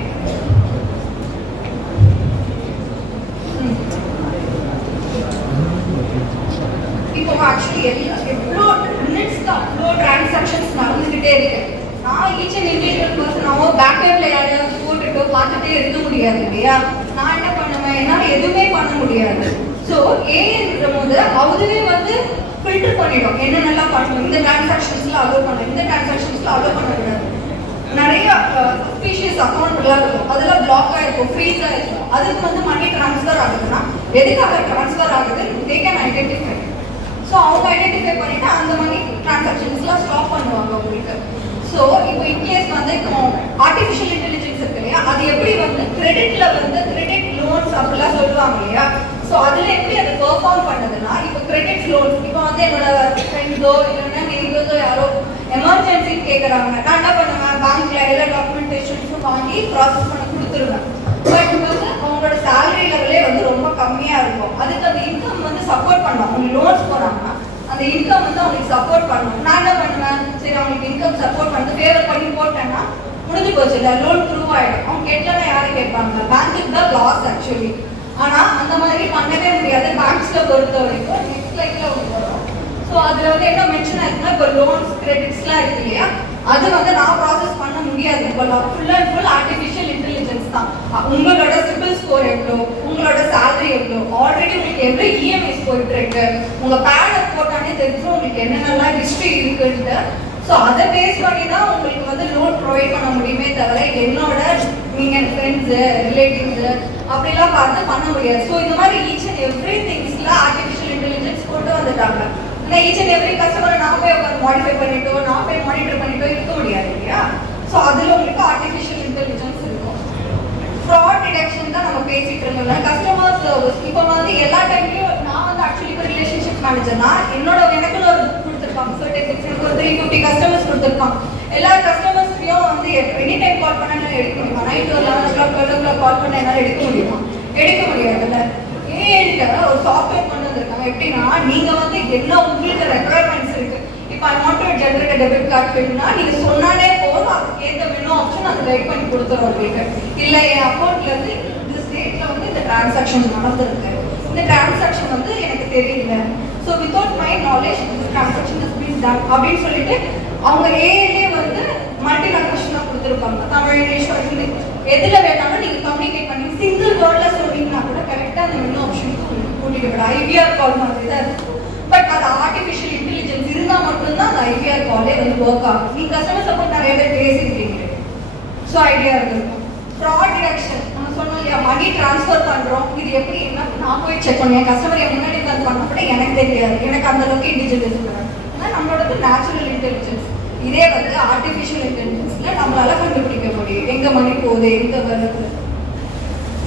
இப்போ ஆக்சுவலி எவ்வளோ மினிட்ஸ்க்கு அவ்வளோ டிரான்சாக்ஷன்ஸ் நடந்துகிட்டே இருக்கு. நான் ஈச் அண்ட் இண்டிவிஜுவல் பர்சனாவோ பேக்கெட்ல யாரையாவது போட்டுட்டோ பார்த்துட்டே இருக்க முடியாது இல்லையா? நான் என்ன பண்ணுவேன், என்னால் எதுவுமே பண்ண முடியாது. ஸோ ஏன்ற போது அதுவே வந்து ஃபில்டர் பண்ணிடும். என்ன நல்லா பண்ணணும், இந்த டிரான்சாக்ஷன்ஸ்ல அலோவ் பண்ணணும், இந்த டிரான்சாக்ஷன்ஸ்ல அலோவ் பண்ணக்கூடாது. நிறைய சஸ்பீஷியஸ் அக்கௌண்ட்லாம் இருக்கும், அதெல்லாம் பிளாக் ஆகிருக்கும், ஃப்ரீஸ் ஆகிருக்கும். அதுக்கு வந்து மணி ட்ரான்ஸ்ஃபர் ஆகுதுன்னா எதுக்காக ட்ரான்ஸ்ஃபர் ஆகுது தே கேன் ஐடென்டிஃபை. ஸோ அவங்க ஐடென்டிஃபை பண்ணிட்டு அந்த மணி டிரான்சாக்ஷன்ஸ்லாம் ஸ்டாப் பண்ணுவாங்க உங்களுக்கு. ஸோ இப்போ இன்கேஸ் வந்து இப்போ ஆர்டிஃபிஷியல் இன்டெலிஜென்ஸ் இருக்கு இல்லையா, அது எப்படி வந்து கிரெடிட்ல வந்து கிரெடிட் லோன்ஸ் அப்படிலாம் சொல்லுவாங்க இல்லையா? ஸோ அதில் எப்படி அது பெர்ஃபார்ம் பண்ணுதுன்னா, இப்போ கிரெடிட் லோன்ஸ் இப்போ வந்து என்னோட ஃப்ரெண்ட்ஸோ இல்லைன்னா நெய்பர்ஸோ யாரோ எமர்ஜென்சின்னு கேட்குறாங்க. நான் என்ன பண்ணுவேன், பேங்க்ல எல்லா டாக்குமெண்டேஷன்ஸும் வாங்கி ப்ராசஸ் பண்ணி கொடுத்துருவேன். பட் வந்து அவங்களோட சேலரி லெவலே வந்து ரொம்ப கம்மியாக இருக்கும். அதுக்கு அந்த இன்கம் வந்து சப்போர்ட் பண்ணுவாங்க. அவங்க லோன்ஸ் போகிறாங்கன்னா அந்த இன்கம் வந்து அவங்களுக்கு சப்போர்ட் பண்ணணும். நான் என்ன பண்ணுவேன், சரி அவங்களுக்கு இன்கம் சப்போர்ட் பண்ணி ஃபேவர் பண்ணி போட்டேன்னா முடிஞ்சு போச்சு இல்லை, லோன் ப்ரூவ் ஆகிடும். அவங்க கேட்கலன்னா யாரும் கேட்பாங்க, பேங்க்குக்கு தான் லாஸ் ஆக்சுவலி. ஆனால் அந்த மாதிரி பண்ணவே முடியாது. பேங்க்ஸில் பொறுத்த வரைக்கும் நெக்ஸ்ட் லைக்ல ஒன்று வரும். ஸோ அதில் வந்து என்ன மென்ஷன் ஆயிருக்குன்னா, இப்போ லோன்ஸ் கிரெடிட்ஸ்லாம் இருக்கு இல்லையா, அது வந்து நான் ப்ராசஸ் பண்ண முடியாது. இப்போ full and full artificial intelligence தான். உங்களோட சிபில் ஸ்கோர் எவ்வளோ, உங்களோட சேலரி எவ்வளோ, ஆல்ரெடி உங்களுக்கு எவ்வளோ இஎம்ஐஸ் போயிட்டு இருக்கு, உங்கள் பேனை போட்டானே தெரிஞ்சும் உங்களுக்கு என்னென்னலாம் ஹிஸ்ட்ரி இருக்குன்ட்டு. ஸோ அதை பேஸ் பண்ணி தான் உங்களுக்கு வந்து லோன் ப்ரொவைட் பண்ண முடியுமே தவிர என்னோட நீங்கள் ஃப்ரெண்ட்ஸு ரிலேட்டிவ்ஸு அப்படிலாம் பார்த்து பண்ண முடியாது. ஸோ இந்த மாதிரி ஈச் அண்ட் எவ்ரி திங்ஸில் ஆர்டிஃபிஷியல் இன்டெலிஜென்ஸ் கொண்டு வந்துட்டாங்க. ஆனால் ஈச் அண்ட் எவ்ரி கஸ்டமரை நான் போய் மாடிஃபை பண்ணிட்டோ நான் போய் மானிட்டர் பண்ணிட்டோ இருக்க முடியாது இல்லையா? ஸோ அதில் உங்களுக்கு ஆர்டிஃபிஷியல் இன்டெலிஜென்ஸ் இருக்கும். ஃப்ராட் டிடெக்ஷன் தான் நம்ம பேசிட்டு இருக்கோம். கஸ்டமர் சர்வீஸ் இப்போ வந்து எல்லா டைம்லையும் நான் வந்து ஆக்சுவலி இப்போ ரிலேஷன்ஷிப் மேனேஜர்னா எனக்குன்னு ஒரு கொடுத்துருப்பாங்க. எனக்கு ஒரு 350 கஸ்டமர்ஸ் கொடுத்துருப்பாங்க. எல்லா கஸ்டமர்ஸ்லையும் வந்து எனி டைம் கால் பண்ண என்னால் எடுக்க முடியுமா? நைட் ஒரு 11 o'clock 12 o'clock கால் பண்ண என்னால் எடுக்க முடியுமா? எடுக்க முடியாதுல்ல. ஏன்ட்டு ஒரு சாஃப்ட்வேர் கொண்டு வந்திருக்காங்க. எப்படின்னா நீங்கள் வந்து என்ன உங்களுக்கு ரெக்குயர்மெண்ட்ஸ் இருக்கு. இப்போ I want to generate debit card வேணும்னா நீங்கள் சொன்னாலே போதும், அதுக்கு ஏற்ற மெனு ஆப்ஷன் அது ரைட் பண்ணி கொடுத்துரும் உங்களுக்கு. இல்லை என் அக்கௌண்ட்ல இருந்து இந்த ஸ்டேட்ல வந்து இந்த டிரான்சாக்ஷன் நடந்திருக்கு, இந்த டிரான்சாக்ஷன் வந்து எனக்கு தெரியல, ஸோ வித்தவுட் மை நாலேஜ் இந்த டிரான்சாக்ஷன் இஸ் பீன் டன் அப்படின்னு சொல்லிட்டு அவங்க ஏஏலே வந்து மல்டி லாங்குவேஜ்லாம் கொடுத்துருப்பாங்க. தமிழ், இங்கிலீஷ், ஹிந்தி எதில் வேணாலும் நீங்கள் கம்யூனிகேட் பண்ணி சிங்கிள் வேர்டில் சொன்னீங்கன்னா கூட கரெக்டாக அந்த மெனு ஆப்ஷன் கூட்டிட்டு ஐவிஆர் கால் மாதிரி தான் இருக்கும். பட் அது ஆர்டிஃபிஷியல் இன்டெலிஜென்ஸ் இருந்தால் மட்டும்தான் அந்த ஐவிஆர் காலே வந்து ஒர்க் ஆகும். நீங்கள் கஸ்டமர் சப்போர்ட் நிறைய பேர் பேசியிருக்கீங்க, ஸோ ஐடியா இருக்கும். ஃப்ராட் டிடெக்ஷன் நம்ம சொன்னோம் இல்லையா, மணி ட்ரான்ஸ்ஃபர் பண்ணுறோம், இது எப்படி என்ன நான் போய் செக் பண்ணுவேன். கஸ்டமர் என் முன்னாடி உட்காந்து பண்ண கூட எனக்கு தெரியாது, எனக்கு அந்த அளவுக்கு இன்டெலிஜென்ஸ் கிடையாது. ஆனால் நம்மளோட நேச்சுரல் இன்டெலிஜென்ஸ். இதே வந்து ஆர்டிஃபிஷியல் இன்டெலிஜென்ஸில் நம்மளால கண்டுபிடிக்க முடியும் எங்கே மணி போகுது, எங்கே வருது.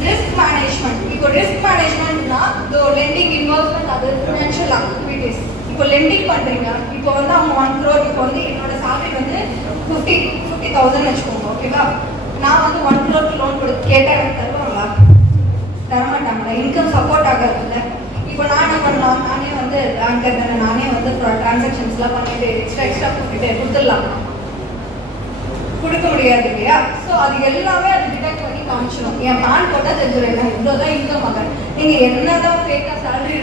Risk management. இப்போ ரிஸ்க் மேனேஜ்மெண்ட்னா இந்த லெண்டிங் இன்வெஸ்ட்மெண்ட் அது ஃபினான்ஷியல் ஆக்டிவிட்டீஸ். இப்போ லெண்டிங் பண்ணுறீங்க, இப்போ வந்து அவங்க 1 crore, இப்போ வந்து என்னோட சேலரி வந்து 50,000 வச்சுக்கோங்க, ஓகேவா? நான் வந்து 1 crore லோன் கேட்டால் எனக்கு தருவாங்களா? தரமாட்டாங்களா? இன்கம் சப்போர்ட் ஆகாதுல்ல. இப்போ நான் என்ன பண்ணலாம், நானே வந்து பேங்கர் தானே, நானே வந்து டிரான்சாக்ஷன்ஸ்லாம் பண்ணிட்டு எக்ஸ்ட்ரா கொடுத்துடலாம், கொடுக்க முடியாது இல்லையா? ஸோ அது எல்லாமே அது டிடெக்ட் பண்ணி காமிச்சிடும். என் பேன் போட்டால் தெரிஞ்சிடும் இவ்வளோதான் இன்கம் ஆக. நீங்கள் என்னதான் ஃபேக்காக சேலரி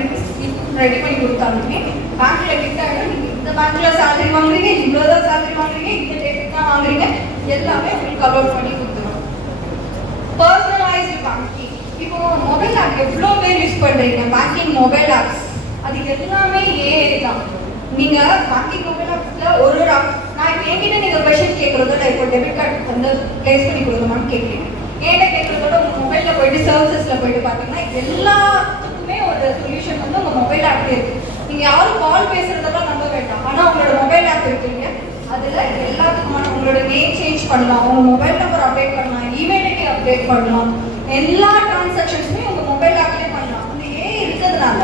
ரெடி பண்ணி கொடுத்தாலுமே பேங்க்கில் கிட்ட நீங்கள் இந்த பேங்க்கில் சேலரி வாங்குறீங்க, இவ்வளோதான் சேலரி வாங்குறீங்க, இந்த டேட்டுக்கு தான் வாங்குறீங்க, எல்லாமே உங்களுக்கு அப்லோட் பண்ணி கொடுத்துரும். Personalised banking. இப்போ மொபைல் ஆப் எவ்வளோ பேர் யூஸ் பண்ணுறீங்க? பேங்கிங் மொபைல் ஆப்ஸ் அது எல்லாமே ஏஐ தான். நீங்கள் பேங்கிங் மொபைல் ஆப்ஸில் ஒரு நான் இப்போ என்கிட்ட நீங்கள் கொஷின் கேட்குறதோட இப்போ டெபிட் கார்டு வந்து ப்ளேஸ் பண்ணி கொடுக்கணும்னு கேட்குறீங்க. ஏன்ட்ட கேட்குறதோட உங்கள் மொபைலில் போயிட்டு சர்வீசஸில் போயிட்டு பார்த்தீங்கன்னா எல்லாத்துக்குமே ஒரு சொல்யூஷன் வந்து உங்கள் மொபைல் ஆப்லேயே இருக்குது. நீங்கள் யாரும் கால் பேசுகிறதெல்லாம் நம்ப வேண்டாம். ஆனால் உங்களோட மொபைல் ஆப் இருக்குங்க, அதில் எல்லாத்துக்குமான உங்களோட நேம் சேஞ்ச் பண்ணலாம், உங்கள் மொபைல் நம்பர் அப்டேட் பண்ணலாம், இமெயில் ஐடி அப்டேட் பண்ணலாம், எல்லா டிரான்சாக்ஷன்ஸுமே உங்கள் மொபைல் ஆப்லேயே பண்ணலாம். அந்த ஏஐ இருக்கிறதுனால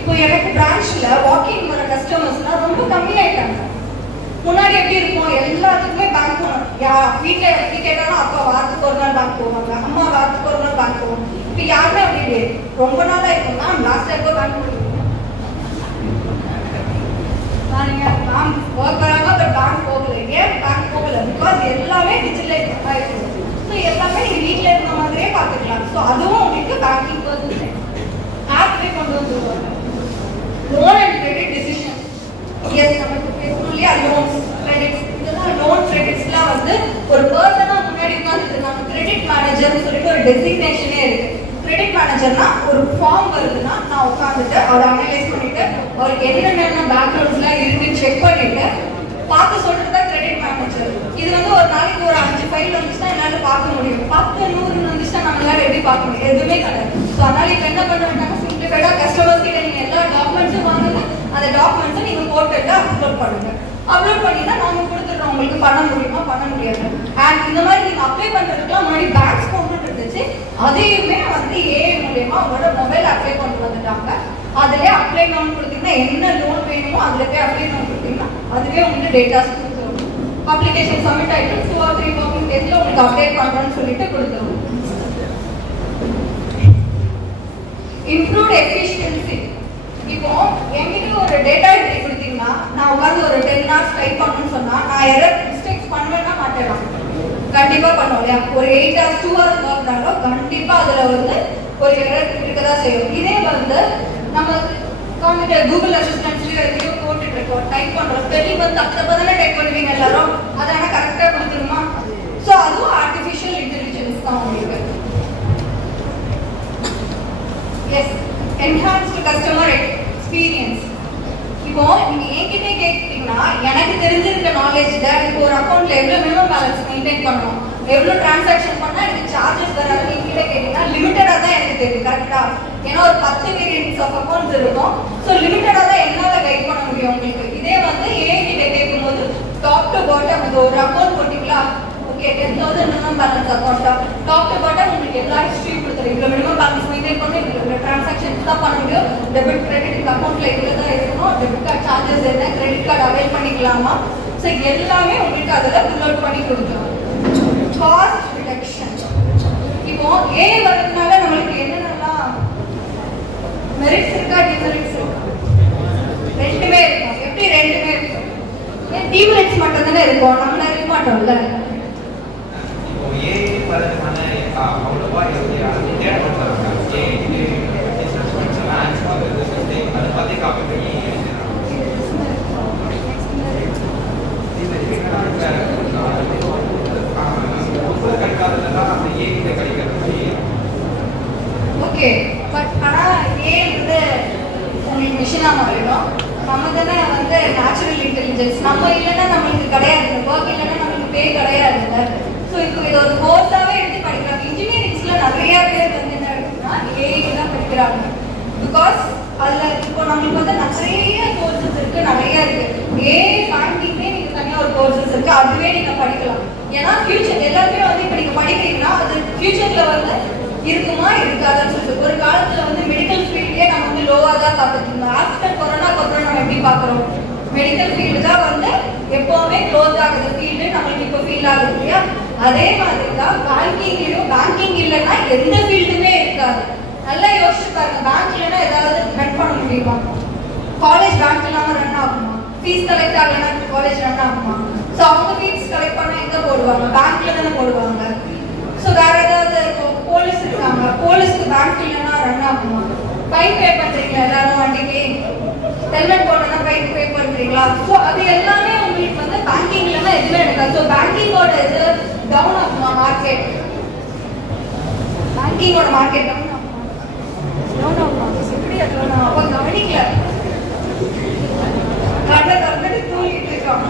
இப்போ எனக்கு பிரான்ச்சில் வாக்கிங் வர கஸ்டமர்ஸ்லாம் ரொம்ப கம்மியாயிட்டாங்க. முன்னாடி எப்படி இருக்கும்? எல்லாத்துக்குமே பேங்க் போகணும். வீட்டில் எப்படி கேட்டாலும் அப்பா வாரத்துக்கு ஒரு நாள் பேங்க் போவாங்க, அம்மா வாரத்துக்கு ஒரு நாள் பேங்க் போவாங்க. இப்போ யாருமே அப்படி இல்லையே. ரொம்ப நாளாக இருக்கும்னா லாஸ்ட் எப்போ பேங்க் போடுவீங்க? பேங்க் ஒர்க் பண்ணாங்க, பட் பேங்க் போகல. ஏன் பேங்க் போகல? பிகாஸ் எல்லாமே டிஜிட்டலைஸ் ஆகிருக்கு. ஸோ எல்லாமே நீங்கள் வீட்டில் இருந்த மாதிரியே பார்த்துக்கலாம். ஸோ அதுவும் உங்களுக்கு பேங்கிங் பர்சன் ஆப்லேயே கொண்டு வந்துருவாங்க. Loan and credit decision. Yes, நமக்கு பேசணும் இல்லையா? லோன்ஸ், கிரெடிட்ஸ், இதெல்லாம் லோன் கிரெடிட்ஸ்லாம் வந்து ஒரு பர்சனாக முன்னாடி உட்காந்துட்டு நம்ம கிரெடிட் மேனேஜர்னு சொல்லிட்டு ஒரு டெசிக்னேஷனே இருக்கு. கிரெடிட் மேனேஜர்னா ஒரு ஃபார்ம் வருதுன்னா நான் உட்காந்துட்டு அதை அனலைஸ் பண்ணிட்டு அவருக்கு என்னென்ன பேக்ரவுண்ட்ஸ்லாம் இருக்குன்னு செக் பண்ணிட்டு பார்த்து சொல்றது தான் கிரெடிட் மேனேஜர். இது வந்து ஒரு நாளைக்கு ஒரு 5 ஃபைல் வந்துச்சுன்னா என்னால் பார்க்க முடியும். 10 100 வந்துச்சுன்னா நம்மளால எப்படி பார்க்க முடியும்? எதுவுமே கிடையாது. ஸோ அதனால இப்போ என்ன பண்ணுறாங்க, சிம்பிளிஃபைடாக கஸ்டமர்ஸ் கிட்ட நீங்கள் எல்லா டாக்குமெண்ட்ஸும் வாங்குங்க, அந்த டாக்குமெண்ட்ஸை நீங்கள் போர்ட்டலில் அப்லோட் பண்ணுங்க. அப்லோட் பண்ணினா நாங்கள் கொடுத்துட்றோம். உங்களுக்கு பண்ண முடியுமா? பண்ண முடியாது. அண்ட் இந்த மாதிரி நீங்கள் அப்ளை பண்ணுறதுக்குலாம் முன்னாடி பேங்க்ஸ் கொண்டு இருந்துச்சு, அதையுமே வந்து ஏஐ மூலமா உங்களோட மொபைல் அப்ளை கொண்டு வந்துட்டாங்க. அதிலே அப்ளை நோன் கொடுத்தீங்கன்னா என்ன லோன் வேணுமோ அதில் போய் அப்ளை நோன் கொடுத்தீங்கன்னா அதுவே உங்களுக்கு டேட்டாஸ் கொடுத்துரும். அப்ளிகேஷன் சப்மிட் ஆகிட்டு 2 or 3 ஒர்க்கிங் டேஸில் உங்களுக்கு அப்டேட் பண்ணுறோன்னு சொல்லிட்டு கொடுத்துரும். Improved efficiency. இப்போ என்கிட்ட ஒரு டேட்டா என்ட்ரி கொடுத்தீங்கன்னா நான் உட்காந்து ஒரு 10 hours டைப் பண்ணணும்னு சொன்னா நான் எரர் மிஸ்டேக்ஸ் பண்ணுவேன்னா மாட்டேன்? கண்டிப்பா பண்ணுவோம் இல்லையா? ஒரு 8 hours 2 hours ஒர்க்னாலும் கண்டிப்பா அதுல வந்து ஒரு எரர் இருக்கதான் செய்யும். இதே வந்து நம்ம உட்காந்துட்டு கூகுள் அசிஸ்டன்ட்லயோ எதையோ போட்டுட்டு இருக்கோம், டைப் பண்றோம், ஸ்பெல்லிங் வந்து தப்பு தானே டைப் பண்ணுவீங்க எல்லாரும், அதை ஆனால் கரெக்டா கொடுத்துருமா? ஸோ அதுவும் ஆர்டிஃபிஷியல் இன்டெலிஜென்ஸ் தான் உங்களுக்கு. Yes, enhanced customer experience. இப்போ நீங்க என்கிட்ட கேட்டீங்கன்னா எனக்கு தெரிஞ்சிருக்க நாலேஜ்ல இப்போ ஒரு அக்கௌண்ட்ல எவ்வளவு மினிமம் பேலன்ஸ் மெயின்டைன் பண்ணணும், எவ்வளவு டிரான்சாக்ஷன் பண்ணா எனக்கு சார்ஜஸ் வராது என்கிட்ட கேட்டீங்கன்னா லிமிட்டடா தான் எனக்கு தெரியும். கரெக்டா? ஏன்னா ஒரு 10 வேரியன்ட்ஸ் ஆஃப் அக்கௌண்ட்ஸ் இருக்கும். ஸோ லிமிட்டடா தான் என்னால கைட் பண்ண முடியும் உங்களுக்கு. இதே வந்து ஏஐ கிட்ட கேட்கும்போது டாப் டு பாட்டம் ஒரு அக்கௌண்ட் போட்டீங்களா, okay 10,000 minimum balance account, top to bottom உங்களுக்கு எல்லா ஹிஸ்ட்ரியும் கொடுத்துரும். இவ்வளவு மினிமம் பேலன்ஸ் மெயின்டைன் பண்ணி இவ்வளவு டிரான்சாக்ஷன்ஸ் தான் பண்ண முடியும், டெபிட் கிரெடிட் இந்த அக்கௌண்ட்ல இவ்வளவு தான் இருக்கணும், டெபிட் கார்டு சார்ஜஸ் என்ன, கிரெடிட் கார்டு அவைல் பண்ணிக்கலாமா, ஸோ எல்லாமே உங்களுக்கு அதில் அப்லோட் பண்ணி கொடுத்துரும். Cost reduction. இப்போ ஏஐ வரதுனால நம்மளுக்கு என்னென்னலாம் மெரிட்ஸ் இருக்கா, டிமெரிட்ஸ் இருக்கா? ரெண்டுமே இருக்கும். எப்படி ரெண்டுமே இருக்கும்? டிமெரிட்ஸ் மட்டும் தானே இருக்கும், நம்மள இருக்க மாட்டோம்ல. ஏஐ வரதுனால அவ்வளோவா அதை பார்த்து காப்பி பண்ணி ஓகே, பட் ஆனால் ஏஐ வந்து உங்களுக்கு மிஷினாக மாறிடும். நம்ம தானே வந்து நேச்சுரல் இன்டெலிஜென்ஸ், நம்ம இல்லைன்னா நம்மளுக்கு கிடையாது, ஒர்க் இல்லைன்னா நம்மளுக்கு பே கிடையாதுல்ல. ஸோ இப்போ இது ஒரு கோர்ஸாகவே எடுத்து படிக்கிறாங்க. இன்ஜினியரிங்ஸில் நிறைய பேர் வந்து என்ன இருக்குன்னா ஏஐ தான் படிக்கிறாங்க. பிகாஸ் அதில் இப்போ நம்மளுக்கு வந்து நிறைய கோர்சஸ் இருக்குது, நிறைய இருக்குது. ஏஐ பேங்கிங்லேயே நீங்கள் தனியாக ஒரு கோர்சஸ் இருக்குது, அதுவே நீங்கள் படிக்கலாம். ஏன்னா ஃபியூச்சர் எல்லாருமே வந்து இப்போ நீங்கள் படிக்கிறீங்கன்னா அது ஃபியூச்சரில் வந்து இருக்குமா இருக்காதுன்னு சொல்லிட்டு ஒரு காலத்தில் வந்து மெடிக்கல் ஃபீல்டே நம்ம வந்து லோவாக தான் பார்த்துட்டு இருந்தோம். ஆஃப்டர் கொரோனாக்கு அப்புறம் நம்ம எப்படி பார்க்குறோம்? மெடிக்கல் ஃபீல்டு தான் வந்து எப்போவுமே க்ளோஸ் ஆகுது ஃபீல்டு நம்மளுக்கு இப்போ ஃபீல் ஆகுது இல்லையா? அதே மாதிரி தான் பேங்கிங்லையும், பேங்கிங் இல்லைன்னா எந்த ஃபீல்டுமே இருக்காது. நல்லா யோசிச்சு பாருங்க, பேங்க் இல்லைன்னா ஏதாவது ரன் பண்ண முடியுமா? காலேஜ் பேங்க் இல்லாமல் ரன் ஆகுமா? ஃபீஸ் கலெக்ட் ஆகலைன்னா காலேஜ் ரன் ஆகுமா? ஸோ அவங்க ஃபீஸ் கலெக்ட் பண்ணால் எங்கே போடுவாங்க? பேங்க்ல தானே போடுவாங்க. ஸோ ஸோ வேற ஏதாவது போலீஸ் இருக்காங்க, போலீஸ்க்கு பேங்க் இல்லைன்னா ரன் ஆகுமா? ஃபைன் பே பண்றீங்க எல்லாரும் வண்டிக்கு, ஹெல்மெட் போட்டோம்னா ஃபைன் பே பண்றீங்களா? ஸோ அது எல்லாமே உங்களுக்கு வந்து பேங்கிங் இல்லைன்னா எதுவுமே எடுக்காது. ஸோ பேங்கிங்கோட இது டவுன் ஆகுமா? மார்க்கெட் பேங்கிங்கோட மார்க்கெட் டவுன் ஆகுமா? டவுன் ஆகுமா? எப்படி அது அப்போ கவனிக்கல, கடை கம்பெனி தூங்கிட்டு இருக்காங்க.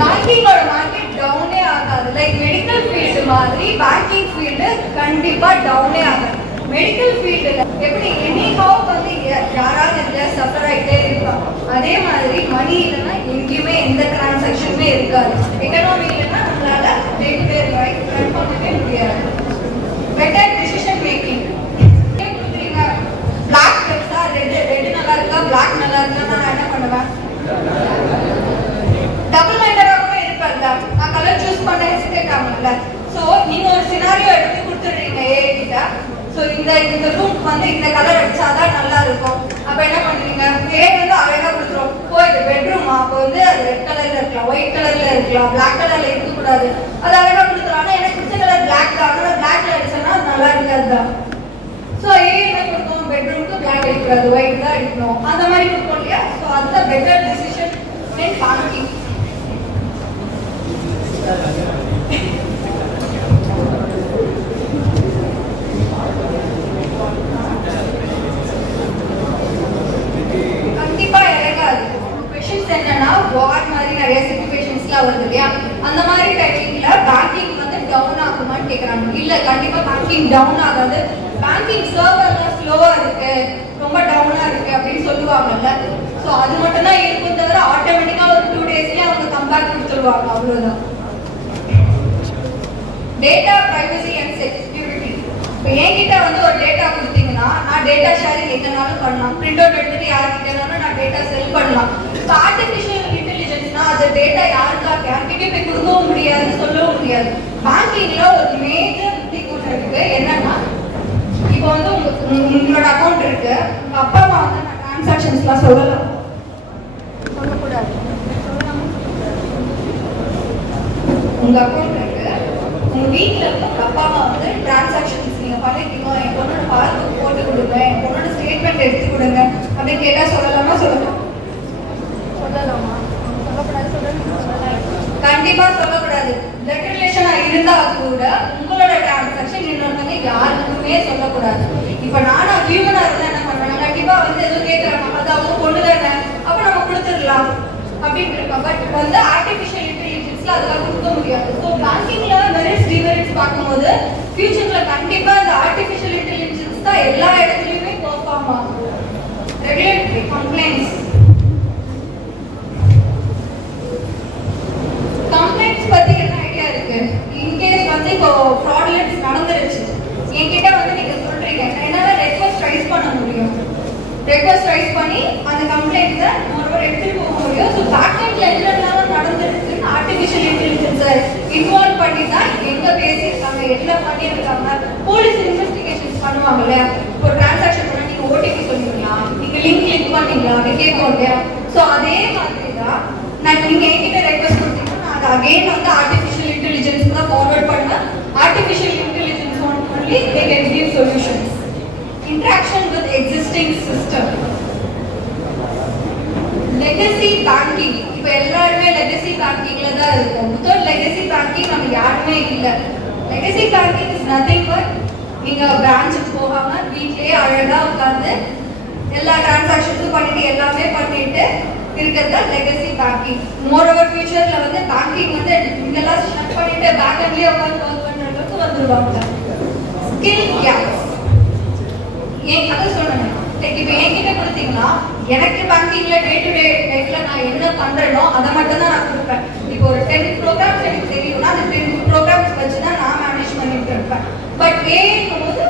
பேங்கிங்கோட மார்க்கெட் டவுனே ஆகாது. லைக் மெடிக்கல் ஃபீல்டு மாதிரி பேங்கிங் ஃபீல்டு கண்டிப்பா டவுனே ஆகாது. மெடிக்கல் ஃபீல்டுல எப்படி எனிஹவ் வந்து யாராவது இல்லை சஃபர் ஆகிட்டே இருப்பாங்க, அதே மாதிரி மணி இல்லைன்னா எங்கேயுமே எந்த டிரான்சாக்ஷனுமே இருக்காது. எக்கனாமி இல்லைன்னா நம்மளால day to day life run பண்ணவே முடியாது. Better decision making. பிளாக் ட்ரெஸ்ஸா, ரெட் நல்லா இருக்கா, பிளாக் நல்லா இருக்கா, நான் என்ன பண்ணுவேன்? டபுள் மைண்டரா கூட இருப்பேன்ல, நான் கலர் சூஸ் பண்ண ஹெசிடேட் ஆகல. ஸோ நீங்க ஒரு சினாரியோ எடுத்து கொடுத்துடுறீங்க ஏ கிட்ட, ஸோ இந்த ரூம் வந்து இந்த கலர் அடிச்சாதான் நல்லா இருக்கும். அப்ப என்ன பண்ணுவீங்க? ஏ வந்து அழகா கொடுத்துரும். ஓ இது பெட்ரூமா, அப்போ வந்து அது ரெட் கலர்ல இருக்கலாம், ஒயிட் கலர்ல இருக்கலாம், பிளாக் கலர்ல இருக்கக்கூடாது. அது அழகா கொடுத்துரும். ஆனா எனக்கு பிடிச்ச கலர் பிளாக் தான், ஆனால் பிளாக்ல அடிச்சோன்னா அது நல்லா இருக்காது தான். ஸோ ஏ என்ன கொடுத்தோம்? பெட்ரூம்க்கு பிளாக் அடிக்கூடாது, ஒயிட் தான் அடிக்கணும், அந்த மாதிரி கொடுப்போம் இல்லையா? ஸோ அதுதான் பெட்டர் டிசிஷன் இன் பேங்கிங். கண்டிப்பா இறங்காது. கொஸ்டின்ஸ் என்னன்னா வார் மாதிரி நிறைய சிச்சுவேஷன்ஸ்லாம் வருது இல்லையா, அந்த மாதிரி டைமிங்ல பேங்கிங் வந்து டவுன் ஆகுமான்னு கேட்கறாங்க. இல்ல, கண்டிப்பா பேங்கிங் டவுன் ஆகாது. பேங்கிங் சர்வர்லாம் ஸ்லோவா இருக்கு, ரொம்ப டவுனா இருக்கு அப்படின்னு சொல்லுவாங்கல்ல, ஸோ அது மட்டும் தான் இருக்கும் தவிர ஆட்டோமேட்டிக்கா ஒரு 2 daysலயே அவங்க கம்பேக் கொடுத்துருவாங்க, அவ்வளவுதான். Data privacy and security. இப்போ என்கிட்ட வந்து ஒரு டேட்டா கொடுத்தீங்கன்னா நான் டேட்டா ஷேரிங் எங்கனாலும் பண்ணலாம், பிரிண்ட் அவுட் எடுத்துட்டு யாருக்கிட்டனாலும் நான் டேட்டா செல் பண்ணலாம். இப்போ ஆர்டிஃபிஷியல் இன்டெலிஜென்ஸ்னா அது டேட்டா யார்கிட்டயும் போய் கொடுக்கவும் முடியாது, சொல்லவும் முடியாது. பேங்கிங்ல ஒரு மேஜர் திங் ஒன்று இருக்கு, என்னன்னா இப்போ வந்து உங்களோட அக்கௌண்ட் இருக்கு, உங்க அப்பா அம்மா வந்து நான் டிரான்சாக்ஷன்ஸ்லாம் சொல்லக்கூடாது. உங்க அக்கௌண்ட் இருக்கு, உங்க வீட்டில் உங்க அப்பா அம்மா வந்து டிரான்சாக்ஷன்ஸ் நீங்க பண்ணிக்கணும், என் பொண்ணோட பாஸ்புக் போட்டு கொடுங்க, என் பொண்ணோட ஸ்டேட்மெண்ட் எடுத்து கொடுங்க அப்படின்னு கேட்டா சொல்லலாமா? சொல்லலாமா? கண்டிப்பா சொல்லக்கூடாது. பிளட் ரிலேஷனா இருந்தா கூட உங்களோட டிரான்சாக்ஷன் இன்னொருத்தவங்க யாருக்குமே சொல்லக்கூடாது. இப்ப நானா ஹியூமனா இருந்தா என்ன பண்றாங்க? கண்டிப்பா வந்து எதுவும் கேட்கறாங்க, அது அவங்க பொண்ணு தானே, அப்ப நம்ம கொடுத்துடலாம் அப்படின்னு இருக்கோம். பட் வந்து ஆர்டிஃபிஷியல் இன்டெலிஜென்ஸ்ல அதெல்லாம் கொடுக்க முடியாது. ஸோ பேங்கிங்ல மெரிட்ஸ் டிமெரிட்ஸ் பார்க்கும்போது ஃபியூச்சர்ல கண்டிப்பா இந்த ஆர்டிஃபிஷியல் இன்டெலிஜென்ஸ் தான் எல்லா இடத்துலயுமே பெர்ஃபார்ம் ஆகும். Regulatory complaints. கம்ப்ளைண்ட்ஸ் பத்தி என்ன ஐடியா இருக்கு? இன்கேஸ் வந்து இப்போ ஃப்ராட்லென்ஸ் நடந்துருச்சு, என்கிட்ட வந்து நீங்க சொல்றீங்க, என்னால ரெக்வஸ்ட் ரைஸ் பண்ண முடியும். ரெக்வஸ்ட் ரைஸ் பண்ணி அந்த கம்ப்ளைண்ட்ஸை ஒருவர் எடுத்துட்டு போக முடியும். ஸோ பேக்கெண்ட்ல என்னெல்லாம் நடந்துருக்குன்னு ஆர்டிஃபிஷியல் இன்டெலிஜென்ஸை இன்வால்வ் பண்ணி தான் எங்க பேசியிருக்காங்க, என்ன பண்ணியிருக்காங்க. போலீஸ் இன்வெஸ்டிகேஷன்ஸ் பண்ணுவாங்க இல்லையா, இப்போ டிரான்சாக்ஷன் பண்ண நீங்க ஓடிபி சொன்னீங்களா, நீங்க லிங்க் கிளிக் பண்ணீங்களா அப்படின்னு கேட்போம் இல்லையா. ஸோ அதே மாதிரி தான் நீங்க என்கிட்ட ரெக்வஸ்ட் கொடுத்தீங்கன்னா நான் அதை அகைன் வந்து ஆர்டிஃபிஷியல் இன்டெலிஜென்ஸ் தான் ஃபார்வர்ட் பண்ணேன். Artificial intelligence only they can give solutions. Interaction with existing system. Legacy banking. இப்போ எல்லாருமே legacy bankingல தான் இருக்கும். Without legacy banking நம்ம யாருமே இல்ல. Legacy banking is nothing but நீங்க பிரான்ச்சுக்கு போகாம வீட்லயே அழகா உட்கார்ந்து எல்லா டிரான்சாக்ஷன்ஸும் பண்ணிட்டு எல்லாமே பண்ணிட்டு இருக்கிறது legacy banking. Moreover futureல வந்து banking வந்து இதெல்லாம் ஷட் பண்ணிட்டு பேக் எண்ட்லயே உட்கார்ந்து வர்க் பண்றதுக்கு வந்துருவாங்க. Skill gaps. ஏன் அதை சொல்றேன், இப்போ என்கிட்ட கொடுத்தீங்கன்னா எனக்கு பேங்கிங்ல டே டு டே லைஃப்ல நான் என்ன பண்றேனோ அதை மட்டும் தான் நான் கொடுப்பேன். இப்போ ஒரு 10 ப்ரோக்ராம்ஸ் எனக்கு தெரியும்னா அந்த 10 ப்ரோக்ராம்ஸ் வச்சு தான் நான் மேனேஜ் பண்ணிட்டு இருப்பேன். பட் ஏங்கும் போது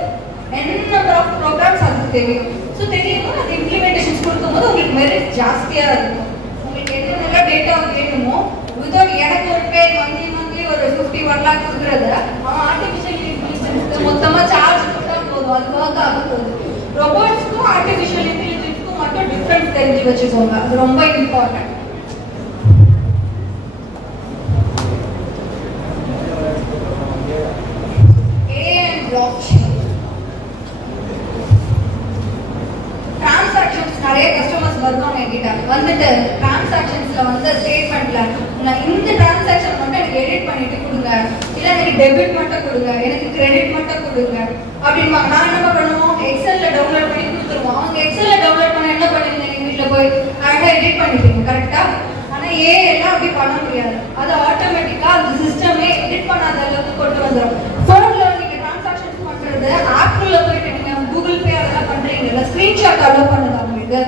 நம்பர் ஆஃப் ப்ரோக்ராம்ஸ் அதுக்கு தெரியும். ஸோ தெரியும்போது அது இம்ப்ளிமெண்டேஷன்ஸ் கொடுக்கும்போது உங்களுக்கு மெரிட் ஜாஸ்தியா இருக்கும். உங்களுக்கு என்ன டேட்டா வேணுமோ வித்தவுட் எனக்கு ஒரு பே மந்த்லி ஒரு 51 lakh கொடுக்குறத அவன் ஆர்டிஃபிஷியல் இன்டெலிஜென்ஸ்க்கு மொத்தமா சார்ஜ் கொடுத்தா போதும், அது ஒர்க் ஆக போகுது. ரோபோட்ஸ்க்கும் ஆர்டிஃபிஷியல் இன்டெலிஜென்ஸ்க்கும் மட்டும் டிஃபரன்ஸ் தெரிஞ்சு வச்சுக்கோங்க, அது ரொம்ப இம்பார்ட்டன்ட். நிறைய கஸ்டமர்ஸ் வருவாங்க என்கிட்ட வந்துட்டு டிரான்சாக்ஷன்ஸ்ல வந்து ஸ்டேட்மெண்ட்ல இந்த டிரான்சாக்ஷன் மட்டும் எனக்கு எடிட் பண்ணிட்டு கொடுங்க, இல்லை எனக்கு டெபிட் மட்டும் கொடுங்க, எனக்கு கிரெடிட் மட்டும் கொடுங்க அப்படின்பாங்க. நான் என்ன பண்ணுவோம், எக்ஸல்ல டவுன்லோட் பண்ணி கொடுத்துருவோம். அவங்க எக்ஸல்ல டவுன்லோட் பண்ண என்ன பண்ணுவீங்க, எங்க வீட்டில் போய் அழகாக எடிட் பண்ணிப்பீங்க கரெக்டா. ஆனால் எல்லாம் அப்படி பண்ண முடியாது. அது ஆட்டோமேட்டிக்கா அந்த சிஸ்டமே எடிட் பண்ணாத அளவுக்கு கொண்டு வந்துடும். ஃபோன்ல நீங்க டிரான்சாக்ஷன்ஸ் பண்றது ஆப்ல போயிட்டு நீங்க கூகுள் பே அதெல்லாம் பண்றீங்கல்ல, ஸ்கிரீன்ஷாட் அலோவ் பண்ணுங்க உங்களுக்கு.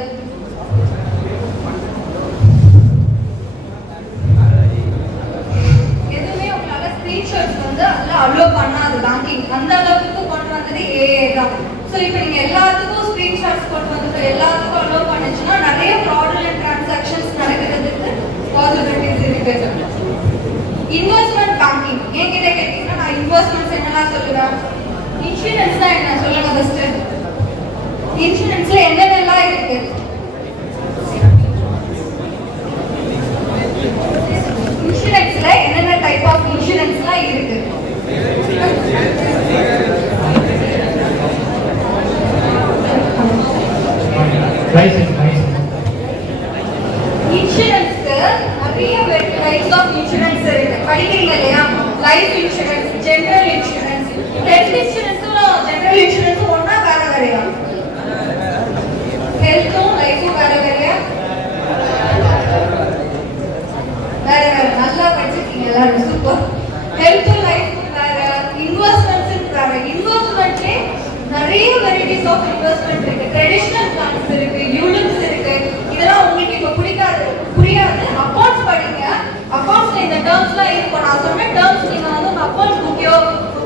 எதுவுமே உங்களால ஸ்கிரீன்ஷாட்ஸ் வந்து அதெல்லாம் அலோவ் பண்ணாது பேங்கிங். அந்த அளவுக்கு கொண்டு வந்தது ஏஏ தான். ஸோ இப்போ நீங்க எல்லாத்துக்கும் ஸ்கிரீன்ஷாட்ஸ் கொண்டு வந்து எல்லாத்துக்கும் அலோவ் பண்ணுச்சுன்னா நிறைய ஃப்ராடுலன்ட் டிரான்சாக்ஷன்ஸ் நடக்கிறதுக்கு பாசிபிலிட்டிஸ் இருக்கு. இன்வெஸ்ட்மெண்ட் பேங்கிங் என்கிட்ட கேட்டீங்கன்னா நான் இன்வெஸ்ட்மெண்ட்ஸ் என்னெல்லாம் சொல்லுவேன். இன்சூரன்ஸ் தான் என்ன சொல்லுங்க ஃபர்ஸ்ட். இன்சூரன்ஸ்ல என்னென்னலாம் இருக்கு? இன்சூரன்ஸ்ல என்னென்ன டைப் ஆஃப் இன்சூரன்ஸ்லாம் இருக்கு? இன்சூரன்ஸ்க்கு நிறைய டைப்ஸ் ஆஃப் இன்சூரன்ஸ் இருக்கு. படிக்கிறீங்க இல்லையா? Life insurance, general insurance. Health இன்சூரன்ஸும் ஜெனரல் இன்சூரன்ஸும் ஒண்ணா வேற வேறையா? ஹெல்த்தும் லைஃபும் வேற வேறையா? வேற வேற. நல்லா படிச்சிருக்கீங்க எல்லாரும், சூப்பர். ஹெல்த்தும் லைஃபும் வேற, இன்வெஸ்ட்மெண்ட்ஸ் வேற. இன்வெஸ்ட்மெண்ட்லே நிறைய வெரைட்டிஸ் ஆஃப் இன்வெஸ்ட்மெண்ட் இருக்கு. ட்ரெடிஷனல் பிளான்ஸ் இருக்கு, யூனிட்ஸ் இருக்கு. இதெல்லாம் உங்களுக்கு இப்ப புரியாது. அக்கவுண்ட்ஸ் படிங்க. அக்கவுண்ட்ஸ்ல இந்த டேர்ம்ஸ்லாம் இருக்கும். நான் சொன்ன டேர்ம்ஸ் நீங்க வந்து உங்க அக்கவுண்ட்ஸ் புக்கையோ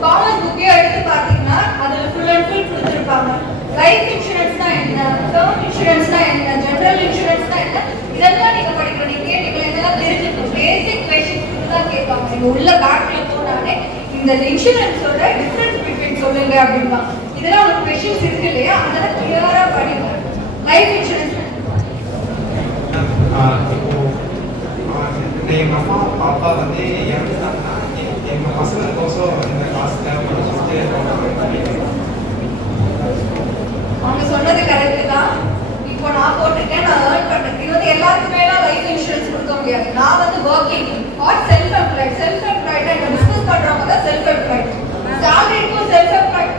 காமர்ஸ் புக்கையோ எடுத்து பார்த்தீங்கன்னா அதுல ஃபுல் அண்ட் ஃபுல் கொடுத்துருப்பாங்க. லைஃப் இன்சூரன்ஸ்னா என்ன, டேர்ம் இன்சூரன்ஸ்னா என்ன, ஜெனரல் இன்சூரன்ஸ்னா என்ன, இதெல்லாம் நீங்க படிக்கணும். நீங்க இதெல்லாம் தெரிஞ்சுக்கணும். பேசிக் கொஸ்டின்ஸ் தான் கேட்பாங்க. நீங்க உள்ள பேக்ல போனாலே இந்த இன்சூரன்ஸோட டிஃபரன்ஸ் பிட்வீன் சொல்லுங்க அப்படின்னா இதெல்லாம் ஒரு கொஸ்டின்ஸ் இருக்கு இல்லையா, அதெல்லாம் கிளியரா படிங்க. லைஃப் இன்சூரன்ஸ் எங்க அம்மா அப்பா வந்து இறந்துட்டாங்கன்னா எங்க பசங்களுக்கோசம் இந்த காசு அவங்க சொன்னது கரெக்ட் தான். இப்போ நான் போட்டிருக்கேன், நான் ஏர்ன் பண்றேன். இது வந்து எல்லாருக்குமே லைஃப் இன்சூரன்ஸ் கொடுக்க முடியாது. நான் வந்து working or self employed. Self employed இந்த பிசினஸ் பண்றவங்க தான் செல்ஃப் எம்ப்ளாய்ட். சாலரிக்கும் செல்ஃப் எம்ப்ளாய்ட்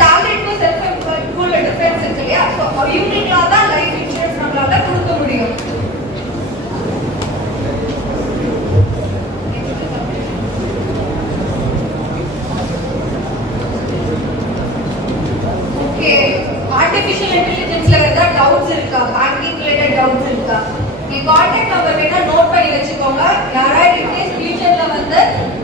சாலரிக்கும் செல்ஃப் எம்ப்ளாய்ட் உள்ள டிஃபரன்ஸ் இருக்கு இல்லையா? ஸோ யூனிக்லா தான் லைஃப் இன்சூரன்ஸ் நம்மளால கொடுக்க முடியும். ஆர்டிஃபிஷியல் இன்டெலிஜென்ஸ்ல ஏதாவது டவுட்ஸ் இருக்கா, பேங்கிங் ரிலேட்டட் டவுட்ஸ் இருக்கா? நீங்க கான்டாக்ட் நம்பர் வேணா நோட் பண்ணி வச்சுக்கோங்க. யாராவது இன்கேஸ் ஃபியூச்சர்ல வந்து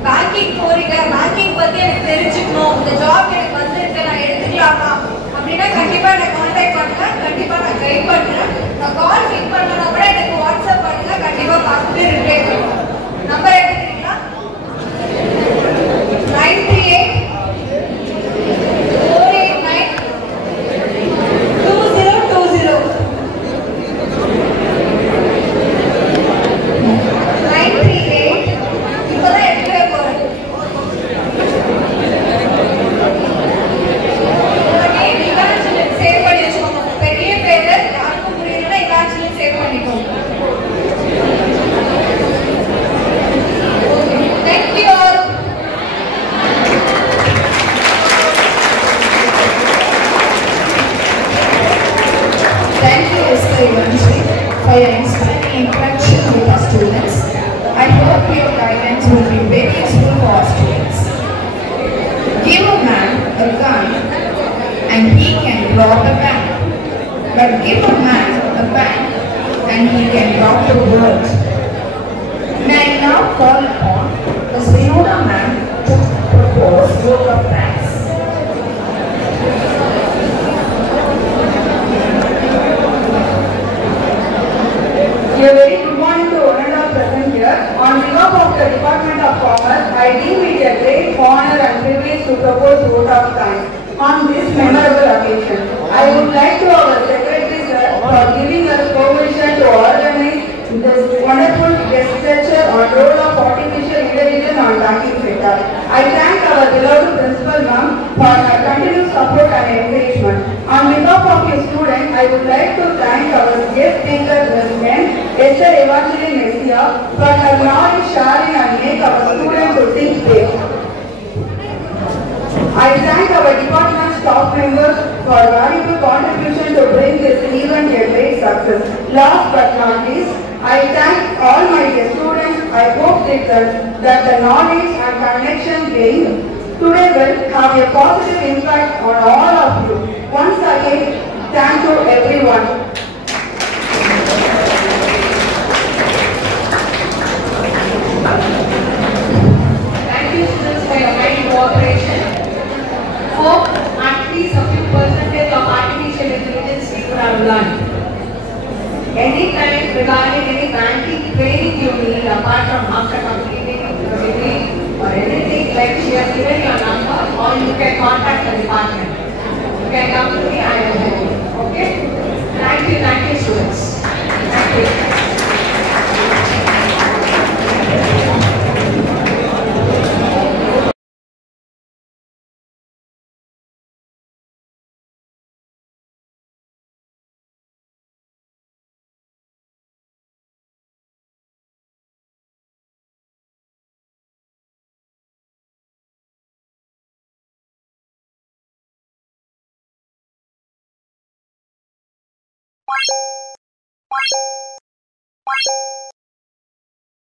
பேங்கிங் போறீங்க, பேங்கிங் பத்தி எனக்கு தெரிஞ்சுக்கணும், இந்த ஜாப் எனக்கு வந்திருக்கு, நான் எடுத்துக்கலாமா அப்படின்னா கண்டிப்பா எனக்கு கான்டாக்ட் பண்ணுங்க. கண்டிப்பா நான் கைட் பண்றேன். நான் கால் பிக் பண்ணனா கூட எனக்கு வாட்ஸ்அப் பண்ணுங்க. கண்டிப்பா பார்த்துட்டு ரிப்ளை பண்ணுங்க. நம்பர் எடுத்துக்கிறீங்களா? 938 for your inspiring interaction with our students. I hope your guidance will be very useful for our students. Give a man a gun and he can rob a bank. But give a man a bank and he can rob the world. May I now call upon Ms. Vinoda ma'am to propose vote of thanks. A very good morning to all of present here. On behalf of the Department of Commerce, I deem it a great honor and privilege to propose vote of thanks on this memorable occasion. I would like to our Secretary sir for giving us permission to organize this wonderful guest lecture on role of artificial intelligence on banking sector. I thank our beloved principal ma'am for her continued support and encouragement. On behalf of your students, I would like to thank our guest speaker, Ms. Esther Evangeline Messia, for her knowledge sharing and make our students to think big. I thank our department staff members for valuable contribution to bring this event a great success. Last but not least, I thank all my dear students. I hope that the knowledge and connection gained today will have a positive impact on all of you. Once again, thank you everyone. Thank you students for your kind cooperation. Hope at least a few percentage of artificial intelligence we could have learned. Anytime regarding any banking training you need apart from after completing the degree or anything, like she has given your number or you can contact the department. You can come to me, I will help you.